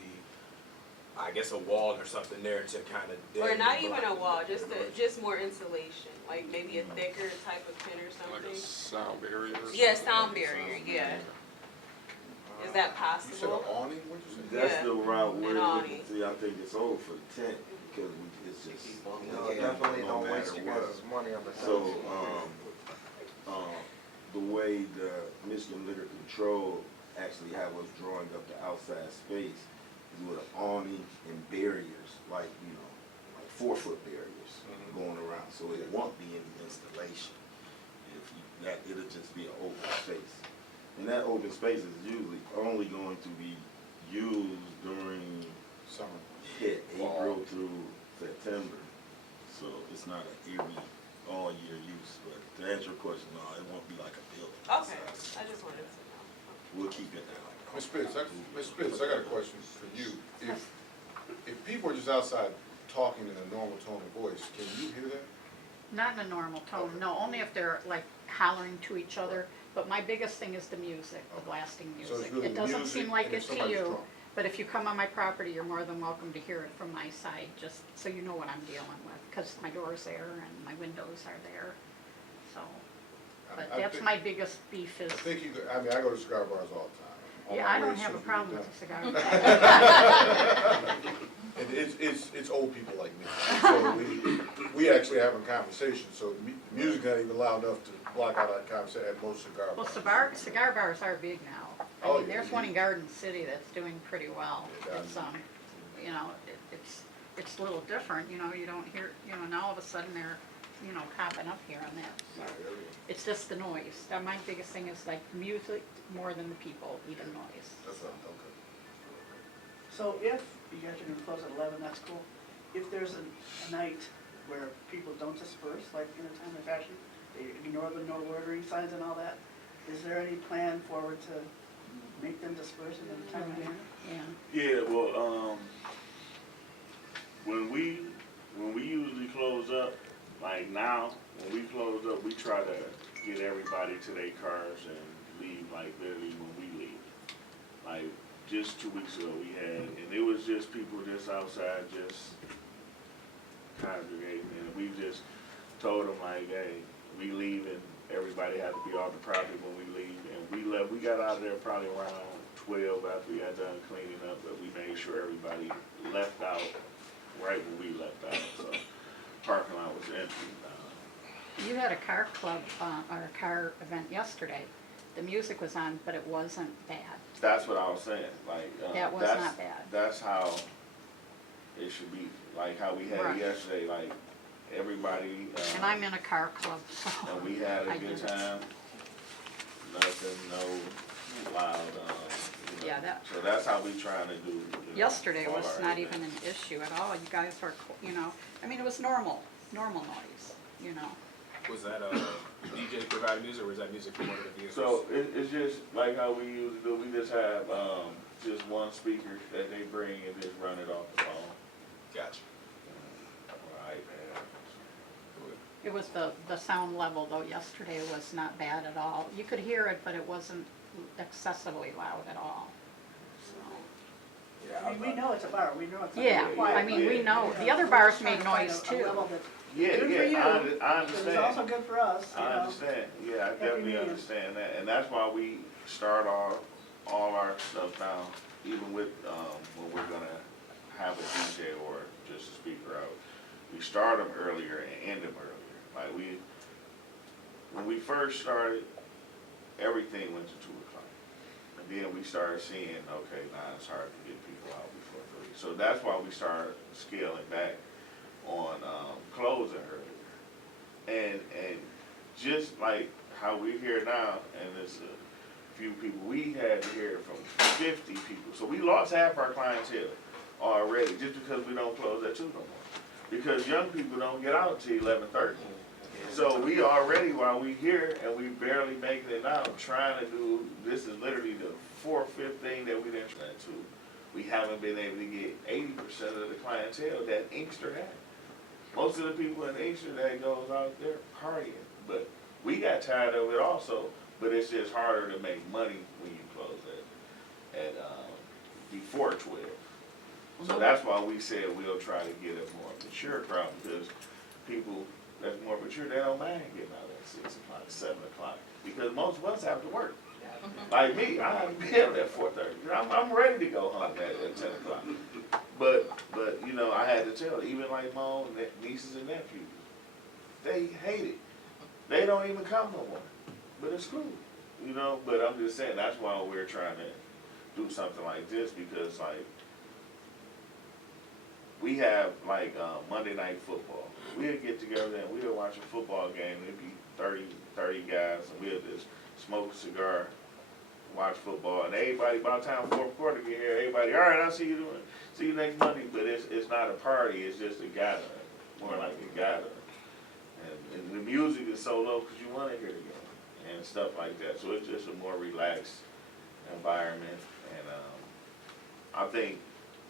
I guess, a wall or something there to kind of Or not even a wall, just more insulation, like maybe a thicker type of tent or Like a something. sound barrier or something? Yeah, sound barrier, yeah. Is that You said an possible? awning, what'd you say? That's Yeah. the route An we're awning. looking, see, I think it's over for the tent, because it's just, No, definitely no don't waste matter your what. guys' money on the So, tent. the way the Michigan Liquor Control actually have us drawing up the outside space is with an awning and barriers, like 4-foot barriers going around, so it won't be any installation. It'll just be an open space. And that open space is usually only going to be used during Summer. April through September. So it's not an all year use, but to answer your question, no, it won't be like a building. Okay, outside. I just wanted to know. We'll keep it there like that. Ms. Spitz, I got a question for you. If people are just outside talking in a normal tone of voice, can you hear that? Not in a normal tone, no, only if they're like hollering to each other. But my biggest thing is the music, the blasting So it's music. really It doesn't music seem like and it if to somebody's you, drunk. but if you come on my property, you're more than welcome to hear it from my side, just so you know what I'm dealing with. Because my door's there and my windows are there, so. But I that's think- my biggest beef is, I think you could, I mean, I go to cigar bars all the time. On yeah, my I way don't as have soon a as we problem get with the done. cigar. And it's old people like me, so we actually having a conversation, so the music's not even loud enough to block out our conversation at most cigar Well, bars. cigar bars are big now. Oh, I mean, yeah, there's one in Garden City that's doing pretty well. Yeah, It's, it's a little different, you don't hear, now all of a sudden they're, popping up here and there. Yeah, yeah, It's just the noise. My biggest thing is like music more than the people, even noise. That's right, okay. So if, you guys are gonna close at 11, that's cool. If there's a night where people don't disperse, like in a timely fashion, they ignore the no loitering signs and all that, is there any plan forward to make them disperse in a timely manner? Yeah. Yeah, well, when we usually close up, like now, when we close up, we try to get everybody to their cars and leave like literally when we leave. Like just 2 weeks ago we had, and it was just people just outside just congregating, and we just told them like, hey, we leaving, everybody has to be off the property when we leave, and we got out of there probably around 12 after we got done cleaning up, but we made sure everybody left out right when we left out, so parking lot was empty. You had a car club, or a car event yesterday. The music was on, but it wasn't bad. That's what I was saying, like, That was that's, not bad. that's how it should be, like how we had Right. it yesterday, like, everybody, And I'm in a car club, so. and we had a I good did. time. Nothing, no loud, you know. Yeah, that- So that's how we trying to do, you know, Yesterday all was our not events. even an issue at all. You guys were, you know, I mean, it was normal noise, you know. Was that DJ provided music, or was that music from one of the vehicles? So it's just like how we usually do, we just have, just one speaker that they bring and just run it off the phone. Gotcha. Or iPad. It was the sound level though yesterday was not bad at all. You could hear it, but it wasn't excessively loud at all. So, I mean, we know it's a bar, we know it's. yeah, quiet I mean, we Yeah. know, bar. the other We're bars just trying made to find noise a too. level that's Yeah, good for you, I but it's understand. also good for us, you I know. understand, yeah, I Every definitely meeting. understand that, and that's why we start all our stuff now, even with, when we're gonna have a DJ or just a speaker out. We start them earlier and end them earlier, like when we first started, everything went to 2:00. And then we started seeing, okay, now it's hard to get people out before 3. So that's why we started scaling back on, closing earlier. And just like how we're here now, and there's a few people, we had to hear from 50 people. So we lost half our clientele already, just because we don't close at 2 no more. Because young people don't get out till 11:30. So we already, while we here, and we barely making it out, trying to do, this is literally the 4th, 5th thing that we didn't try to. We haven't been able to get 80% of the clientele that Inkster had. Most of the people in Inkster that goes out there partying, but we got tired of it also, but it's just harder to make money when you close at before 12. So that's why we said we'll try to get a more mature crowd, because people that's more mature, they don't mind getting out at 6 o'clock, 7 o'clock, because most of us have to work. Like me, I have to be up at 4:30. I'm ready to go home at 10 o'clock. But you know, I had to tell, even like my own nieces and nephews, they hate it. They don't even come no more. But it's cool, you know. But I'm just saying, that's why we're trying to do something like this, because like we have like Monday Night Football. We'll get together and we'll watch a football game. It'd be 30 guys, and we'll just smoke a cigar, watch football, and everybody, by the time 4th quarter get here, everybody, all right, I'll see you next Monday. But it's not a party, it's just a gathering, more like a gathering. And the music is so low because you want to hear the game and stuff like that. So it's just a more relaxed environment. And I think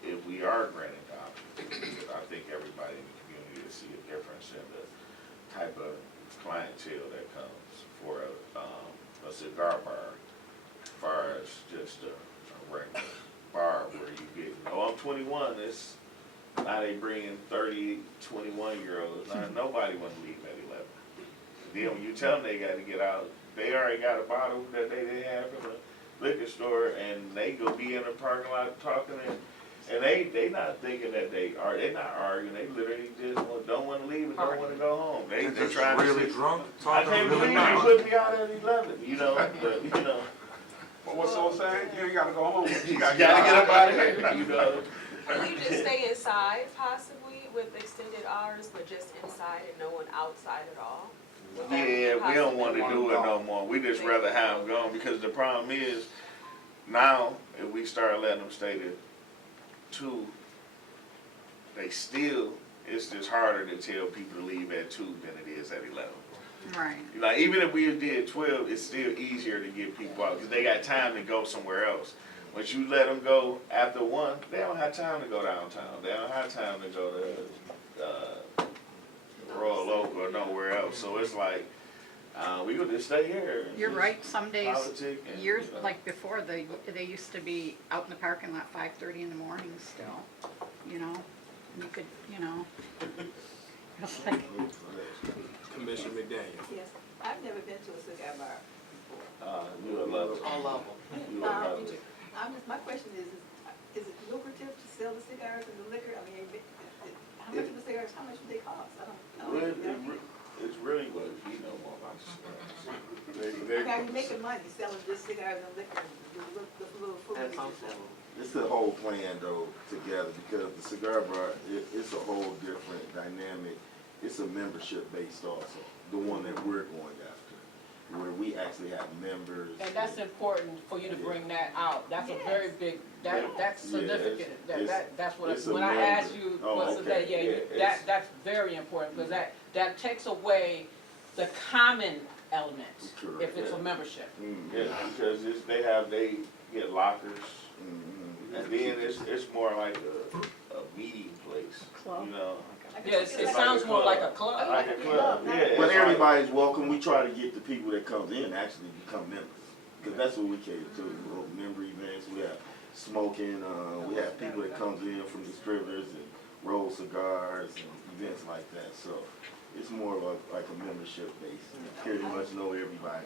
if we are granting the option, I think everybody in the community will see a difference in the type of clientele that comes for a cigar bar, as far as just a regular bar where you get, oh, I'm 21, it's, now they bring in 30, 21-year-olds, now nobody want to leave at 11. Then when you tell them they got to get out, they already got a bottle that they have from the liquor store, and they go be in the parking lot talking, and they not thinking that they not arguing, they literally just don't want to leave and don't want to go home. They trying to really see, drunk, I talking can't really believe you loud. put me out at 11, you know, but, you know. But what's so saying? You ain't gotta go home. You gotta get up out of here, you know. Can you just stay inside possibly with extended hours, but just inside and no one outside at all? Would that be Yeah, we don't possible? wanna do it no more, we just rather have them gone, because the problem is, now, if we start letting them stay to 2, they still, it's just harder to tell people to leave at 2 than it is at 11. Right. Like, even if we did 12, it's still easier to get people out, because they got time to go somewhere else. Once you let them go after 1, they don't have time to go downtown, they don't have time to go to Royal Oak or nowhere else, so it's like, we gonna just stay here. and You're just right, some days, politic and, years, you know. like before, they used to be out in the parking lot 5:30 in the morning still, you know? You could, you know, it's like, Commissioner McDaniel. Yes, I've never been to a cigar bar before. You would love it. All of them. You would love it. My question is it lucrative to sell the cigars and the liquor? I mean, how much of the cigars, how much do they cost? I don't. It's really what you know more about cigars. How you making money selling just cigars and liquor and the little food? At some level. It's the whole plan though, together, because the cigar bar, it's a whole different dynamic. It's a membership based also, the one that we're going after, where we actually have members. And that's important for you to bring that out. That's a very big, that's Yeah, significant. That's what, it's a when I member. asked you, Oh, what's the, okay. that's very important, because that takes away the common element, if it's a membership. Yeah, because they get lockers, and then it's more like a meeting place, Club. you know. Yes, it sounds more like a club. Like a club, yeah. But everybody's welcome. We try to get the people that comes in actually become members, because that's what we cater to. Member events, we have smoking, we have people that comes in from distributors and roll cigars and events like that. So it's more of like a membership base. You pretty much know everybody.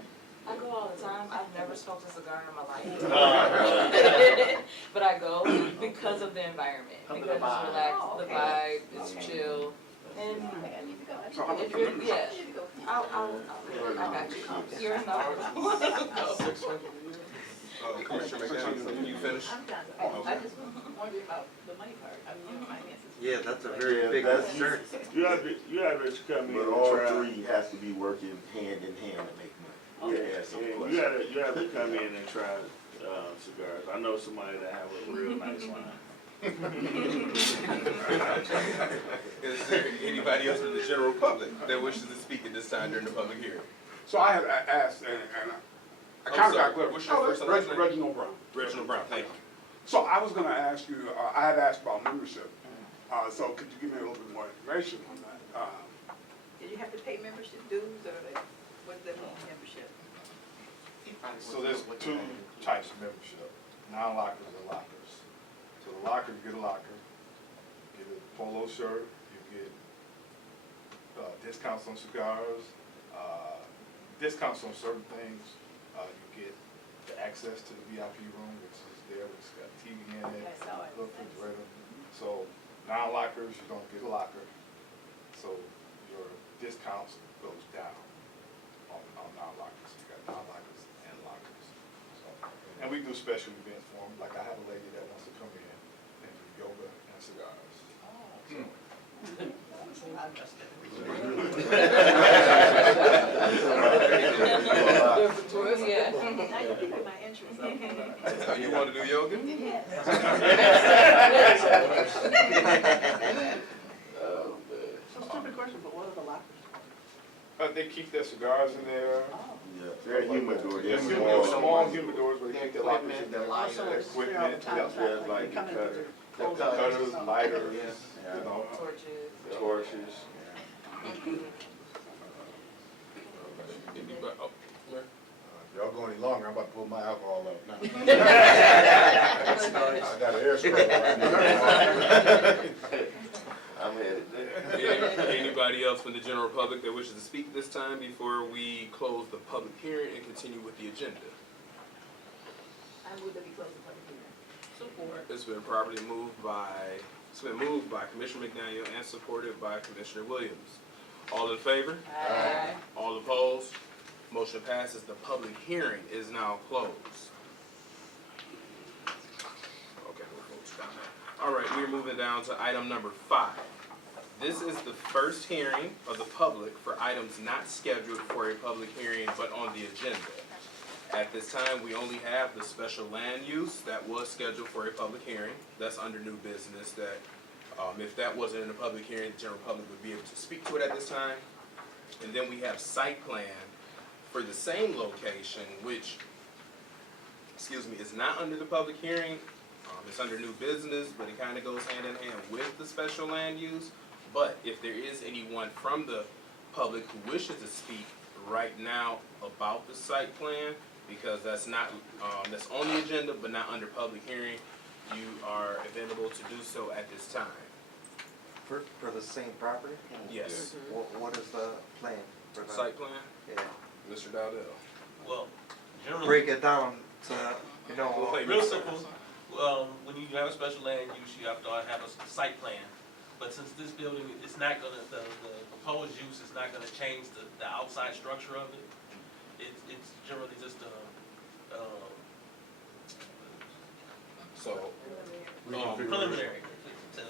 I go all the time. I've never smoked a cigar in my life. But I go because of the environment, because it's relaxed, the vibe, it's chill. And if you're, yeah, I got you. You're enough. Commissioner McDaniel, you finished? I'm done. I just wondered about the money part, I mean, finances. Yeah, that's a very big that's- concern. You have to come in But and all try. three has to be working hand in hand to make money. Yeah, That's no yeah, question. you have to come in and try cigars. I know somebody that have a real nice line. Is there anybody else from the general public that wishes to speak at this time during the public hearing? So I have asked, and I I'm kind of sorry, got clear. what's your first and last name? Reginald Brown. Reginald Brown, thank you. So I was gonna ask you, I had asked about membership. So could you give me a little bit more information on that? Did you have to pay membership dues, or what does that mean, membership? So there's two types of membership, non-lockers and lockers. So the locker, you get a locker, you get a polo shirt, you get discounts on cigars, discounts on certain things. You get the access to the VIP room, which is there, which has got TV in it, Okay, I saw it. refrigerator. So non-lockers, you don't get a locker, so your discounts goes down on non-lockers. You got non-lockers and lockers. So, and we do special events for them, like I have a lady that wants to come in and do yoga and cigars. Yeah. Now you're piquing my interest, okay. So you want to do yoga? Yes. So stupid question, but what are the lockers? They keep their cigars in there. Yeah, they're humidor. They're They're small humidors where they keep their lockers in there. Also, Their it's free all the equipment, time, yeah, it's not like you come in with your clothes on. cutters, lighters, Yeah. you know. Torches. Torches. Anybody, oh, where? If y'all go any longer, I'm about to pull my alcohol up now. I got an air spray right now. I'm headed there. Anybody else from the general public that wishes to speak this time before we close the public hearing and continue with the agenda? I move that we close the public hearing. Support. It's been properly moved by Commissioner McDaniel and supported by Commissioner Williams. All in favor? Aye. All opposed? Motion passes. The public hearing is now closed. Okay, we'll vote down there. All right, we're moving down to item number 5. This is the first hearing of the public for items not scheduled for a public hearing but on the agenda. At this time, we only have the special land use that was scheduled for a public hearing. That's under new business that, if that wasn't in a public hearing, the general public would be able to speak to it at this time. And then we have site plan for the same location, which, is not under the public hearing. It's under new business, but it kind of goes hand in hand with the special land use. But if there is anyone from the public who wishes to speak right now about the site plan, because that's not, that's on the agenda but not under public hearing, you are available to do so at this time. For the same property? Yes. What is the plan for that? Site plan, Yeah. Mr. Dowdell. Well, generally. Break it down to No, Real simple, when you have a special land use, you have to have a site plan. But since this building, it's not gonna, the proposed use is not gonna change the outside structure of it. It's generally just So, preliminary to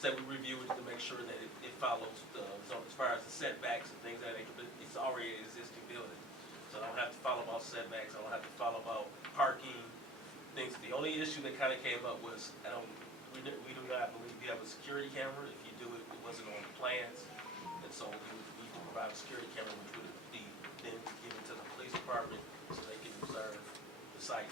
say we review it to make sure that it follows the zone as far as the setbacks and things that it's already an existing building. So I don't have to follow about setbacks, I don't have to follow about parking, things. The only issue that kind of came up was, we do not believe we have a security camera. If you do it, it wasn't on the plans. And so we can provide a security camera, which would be then given to the police department so they can observe the site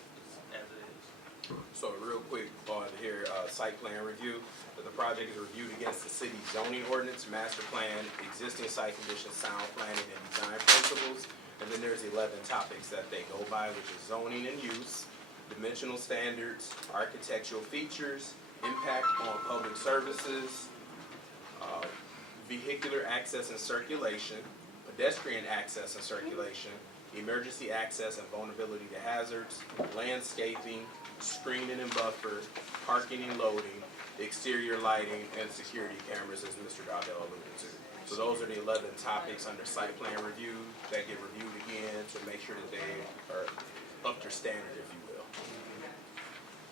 as it is. so real quick on here, site plan review. The project is reviewed against the city's zoning ordinance, master plan, existing site conditions, sound planning, and design principles. And then there's 11 topics that they go by, which is zoning and use, dimensional standards, architectural features, impact on public services, vehicular access and circulation, pedestrian access and circulation, emergency access and vulnerability to hazards, landscaping, screening and buffer, parking and loading, exterior lighting, and security cameras, as Mr. Dowdell alluded to. So those are the 11 topics under site plan review that get reviewed again to make sure that they are up to standard, if you will.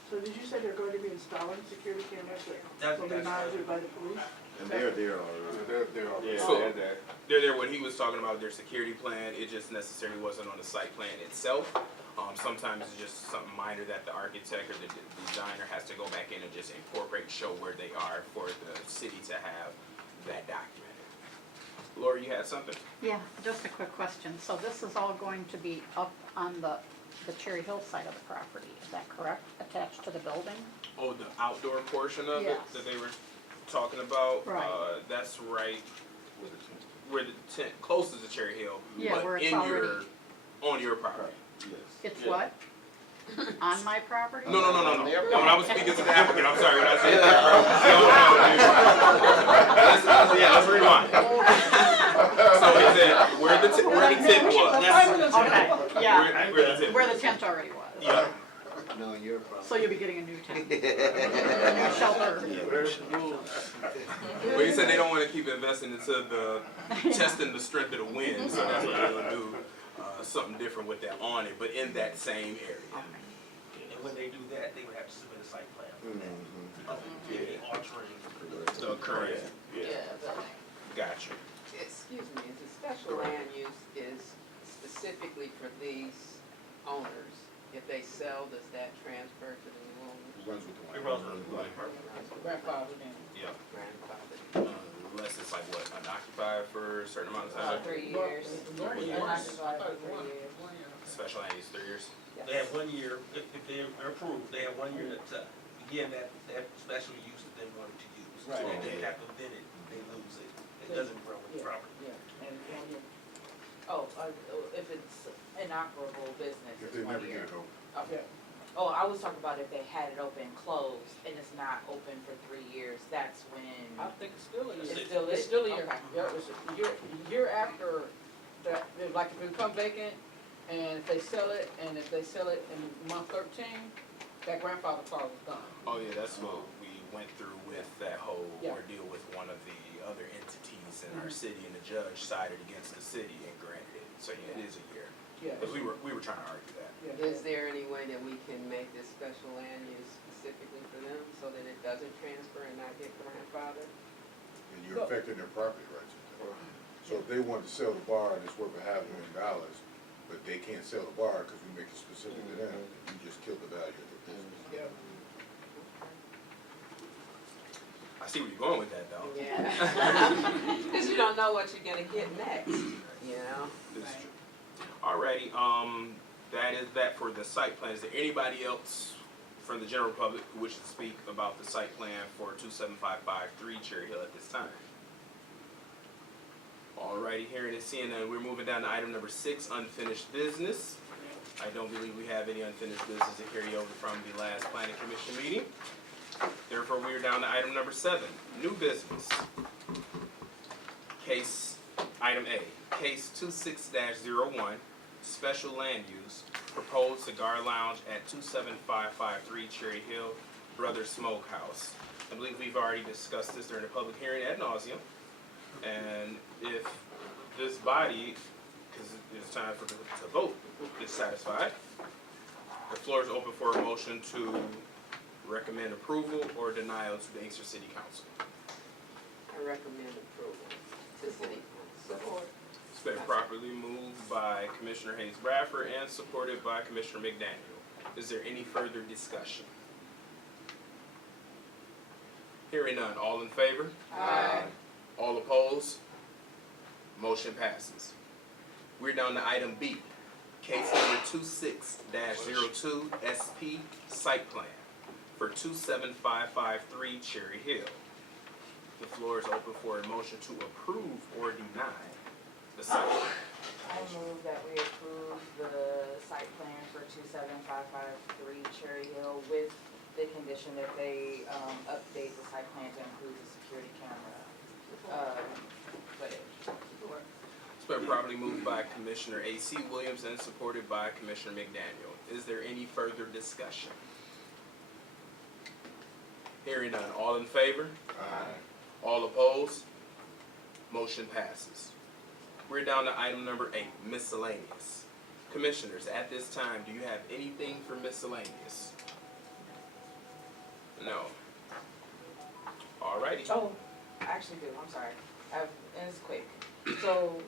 So did you say they're going to be installing security cameras that will be That's monitored by the police? And they're there already. They're already. So- Yeah, that- They're there, what he was talking about, their security plan, it just necessarily wasn't on the site plan itself. Sometimes it's just something minor that the architect or the designer has to go back in and just incorporate and show where they are for the city to have that documented. Laura, you had something? Yeah, just a quick question. So this is all going to be up on the Cherry Hill side of the property, is that correct? Attached to the building? Oh, the outdoor portion of it Yes. that they were talking about? Right. That's right where the tent, closest to Cherry Hill. Yeah, but where it's in already- on your property. Yes. It's Yeah. what? On my property? No. No, when I was speaking to the applicant, I'm sorry, when I said that, bro. Yeah, let's rewind. So he said, where the tent was. Okay, yeah, Where the tent where the was. tent already was. Yeah. No, you're probably. So you'll be getting a new tent, a new shelter. But he said they don't wanna keep investing into the, testing the strength of the wind, so that's what they're gonna do. Something different with that on it, but in that same area. And when they do that, they would have to submit a site plan. Yeah. Altering. The current, but, gotcha. excuse me, the special land use is specifically for these owners. If they sell, does that transfer to the new owners? Runs with the It land. runs with the department. Grandfather then. Yeah. Grandfather. Unless it's like what, unoccupied for a certain amount of time? 3 years. Special land use 3 years? They have 1 year, if they're approved, they have 1 year to begin that special use that they wanted to use. So Right. they have to then they lose it. It doesn't grow with the property. Yeah, and 1 year. Oh, if it's inoperable business, If it's they 1 never year. get it open. Okay. Oh, I was talking about if they had it open, closed, and it's not open for 3 years, that's when. I think it's still a year. It's still It's still a year. Okay. Yeah, it's a year after, that, like if it become vacant, and if they sell it, and if they sell it in month 13, that grandfather clause is gone. Oh yeah, that's what we went through with that whole Yeah. ordeal with one of the other entities in our city, and the judge sided against the city and granted it. So yeah, it is a year. Yeah. Because we were trying to argue that. Yeah. Is there any way that we can make this special land use specifically for them so that it doesn't transfer and not get grandfathered? And you're affecting their property rights. So if they want to sell the bar and it's worth $500,000, but they can't sell the bar because we make it specific to them, you just killed the value of their business. Yeah. I see where you're going with that though. Yeah. Because you don't know what you're gonna get next, you know? This is true. Alrighty, that is that for the site plan. Is there anybody else from the general public who wishes to speak about the site plan for 27553 Cherry Hill at this time? Alrighty, hearing and seeing none, we're moving down to item number 6, unfinished business. I don't believe we have any unfinished business to carry over from the last planning commission meeting. Therefore, we are down to item number 7, new business. Case, item A, case 26-01, special land use, proposed cigar lounge at 27553 Cherry Hill Brothers Smokehouse. I believe we've already discussed this during the public hearing ad nauseum. And if this body, because it's time for to vote, is satisfied, the floor is open for a motion to recommend approval or denial to the Inkster City Council. I recommend approval to city council. It's been properly moved by Commissioner Hayes Bradford and supported by Commissioner McDaniel. Is there any further discussion? Hearing none, all in favor? Aye. All opposed? Motion passes. We're down to item B, case number 26-02 SP site plan for 27553 Cherry Hill. The floor is open for a motion to approve or deny the site plan. I move that we approve the site plan for 27553 Cherry Hill with the condition that they update the site plan to include the security camera footage. It's been properly moved by Commissioner A.C. Williams and supported by Commissioner McDaniel. Is there any further discussion? Hearing none, all in favor? Aye. All opposed? Motion passes. We're down to item number 8, miscellaneous. Commissioners, at this time, do you have anything for miscellaneous? No. Alrighty. Oh, I actually do, I'm sorry. And it's quick. So,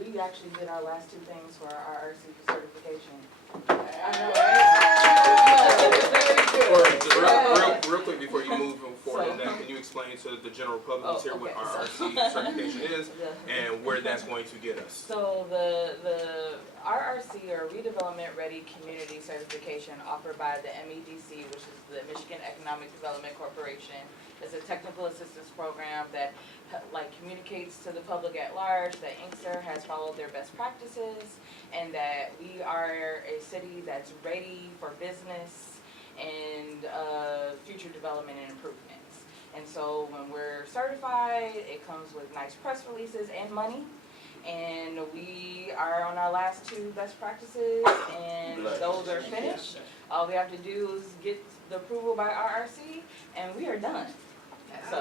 we actually did our last 2 things for our RC certification. I know, right? Real quick before you move forward, and then can you explain to the general public who's here what RRC certification is and where that's going to get us? So the RRC, or Redevelopment Ready Community Certification, offered by the MEDC, which is the Michigan Economic Development Corporation, is a technical assistance program that communicates to the public at large that Inkster has followed their best practices and that we are a city that's ready for business and future development and improvements. And so when we're certified, it comes with nice press releases and money. And we are on our last 2 best practices, and those are finished. All we have to do is get the approval by RRC, and we are done. So,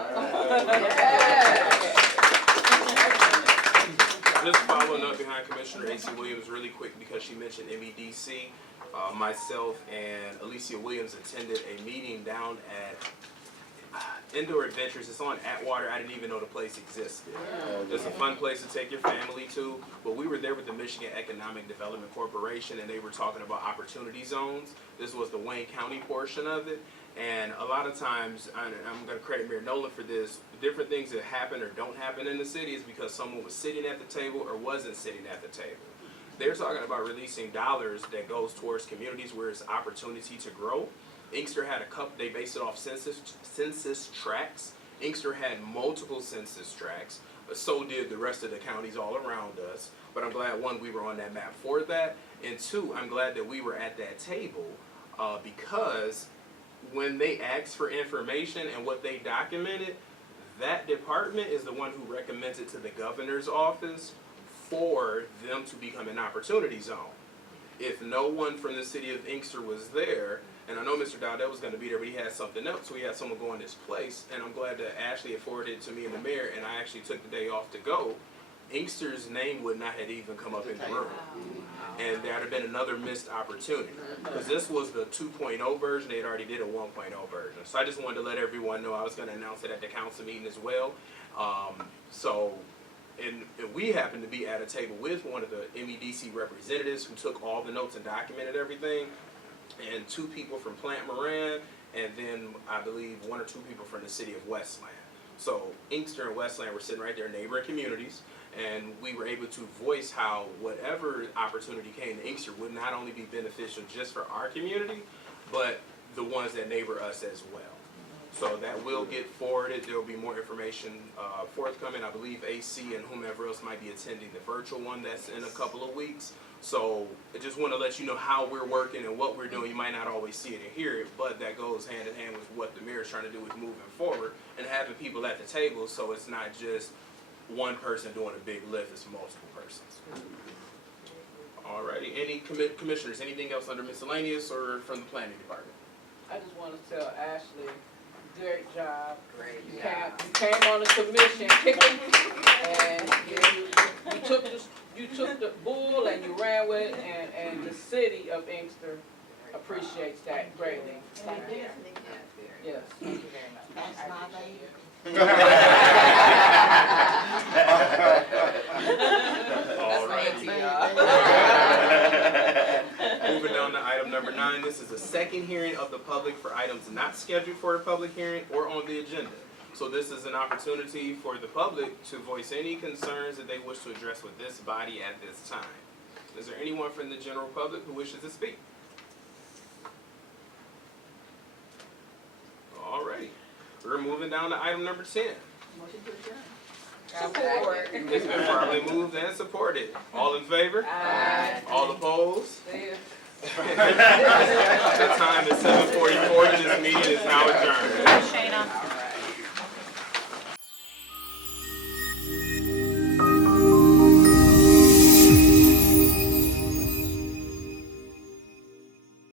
Just following up behind Commissioner A.C. Williams really quick because she mentioned MEDC. Myself and Alicia Williams attended a meeting down at Indoor Adventures. It's on Atwater. I didn't even know the place existed. It's a fun place to take your family to. But we were there with the Michigan Economic Development Corporation, and they were talking about opportunity zones. This was the Wayne County portion of it. And a lot of times, and I'm going to credit Mayor Nolan for this, the different things that happen or don't happen in the city is because someone was sitting at the table or wasn't sitting at the table. They're talking about releasing dollars that goes towards communities where it's opportunity to grow. Inkster had a couple, they based it off census tracts. Inkster had multiple census tracts, but so did the rest of the counties all around us. But I'm glad, 1, we were on that map for that, and 2, I'm glad that we were at that table because when they asked for information and what they documented, that department is the one who recommends it to the governor's office for them to become an opportunity zone. If no one from the city of Inkster was there, and I know Mr. Dowdell was going to be there, but he had something else, so he had someone go in his place, and I'm glad that Ashley had forwarded it to me and the mayor, and I actually took the day off to go. Inkster's name would not have even come up in the room. And there had been another missed opportunity. Because this was the 2.0 version, they had already did a 1.0 version. So I just wanted to let everyone know I was going to announce it at the council meeting as well. And we happened to be at a table with one of the MEDC representatives who took all the notes and documented everything, and 2 people from Plant Moran, and then I believe 1 or 2 people from the city of Westland. So Inkster and Westland were sitting right there, neighboring communities, and we were able to voice how whatever opportunity came to Inkster would not only be beneficial just for our community, but the ones that neighbor us as well. So that will get forwarded. There will be more information forthcoming. I believe AC and whomever else might be attending the virtual one that's in a couple of weeks. So I just want to let you know how we're working and what we're doing. You might not always see it and hear it, but that goes hand in hand with what the mayor is trying to do with moving forward and having people at the table, so it's not just one person doing a big lift, it's multiple persons. Alrighty, any commissioners, anything else under miscellaneous or from the planning department? I just want to tell Ashley, great job. Great You job. came on the commission kicking, and you took the bull and you ran with it, and the city of Inkster appreciates that greatly. Thank you. Yes, thank you very much. That's I not appreciate it. Moving down to item number 9, this is the second hearing of the public for items not scheduled for a public hearing or on the agenda. So this is an opportunity for the public to voice any concerns that they wish to address with this body at this time. Is there anyone from the general public who wishes to speak? Alrighty, we're moving down to item number 10. Motion to adjourn. Support. It's been properly moved and supported. All in favor? Aye. All opposed? See ya. The time is 7:40.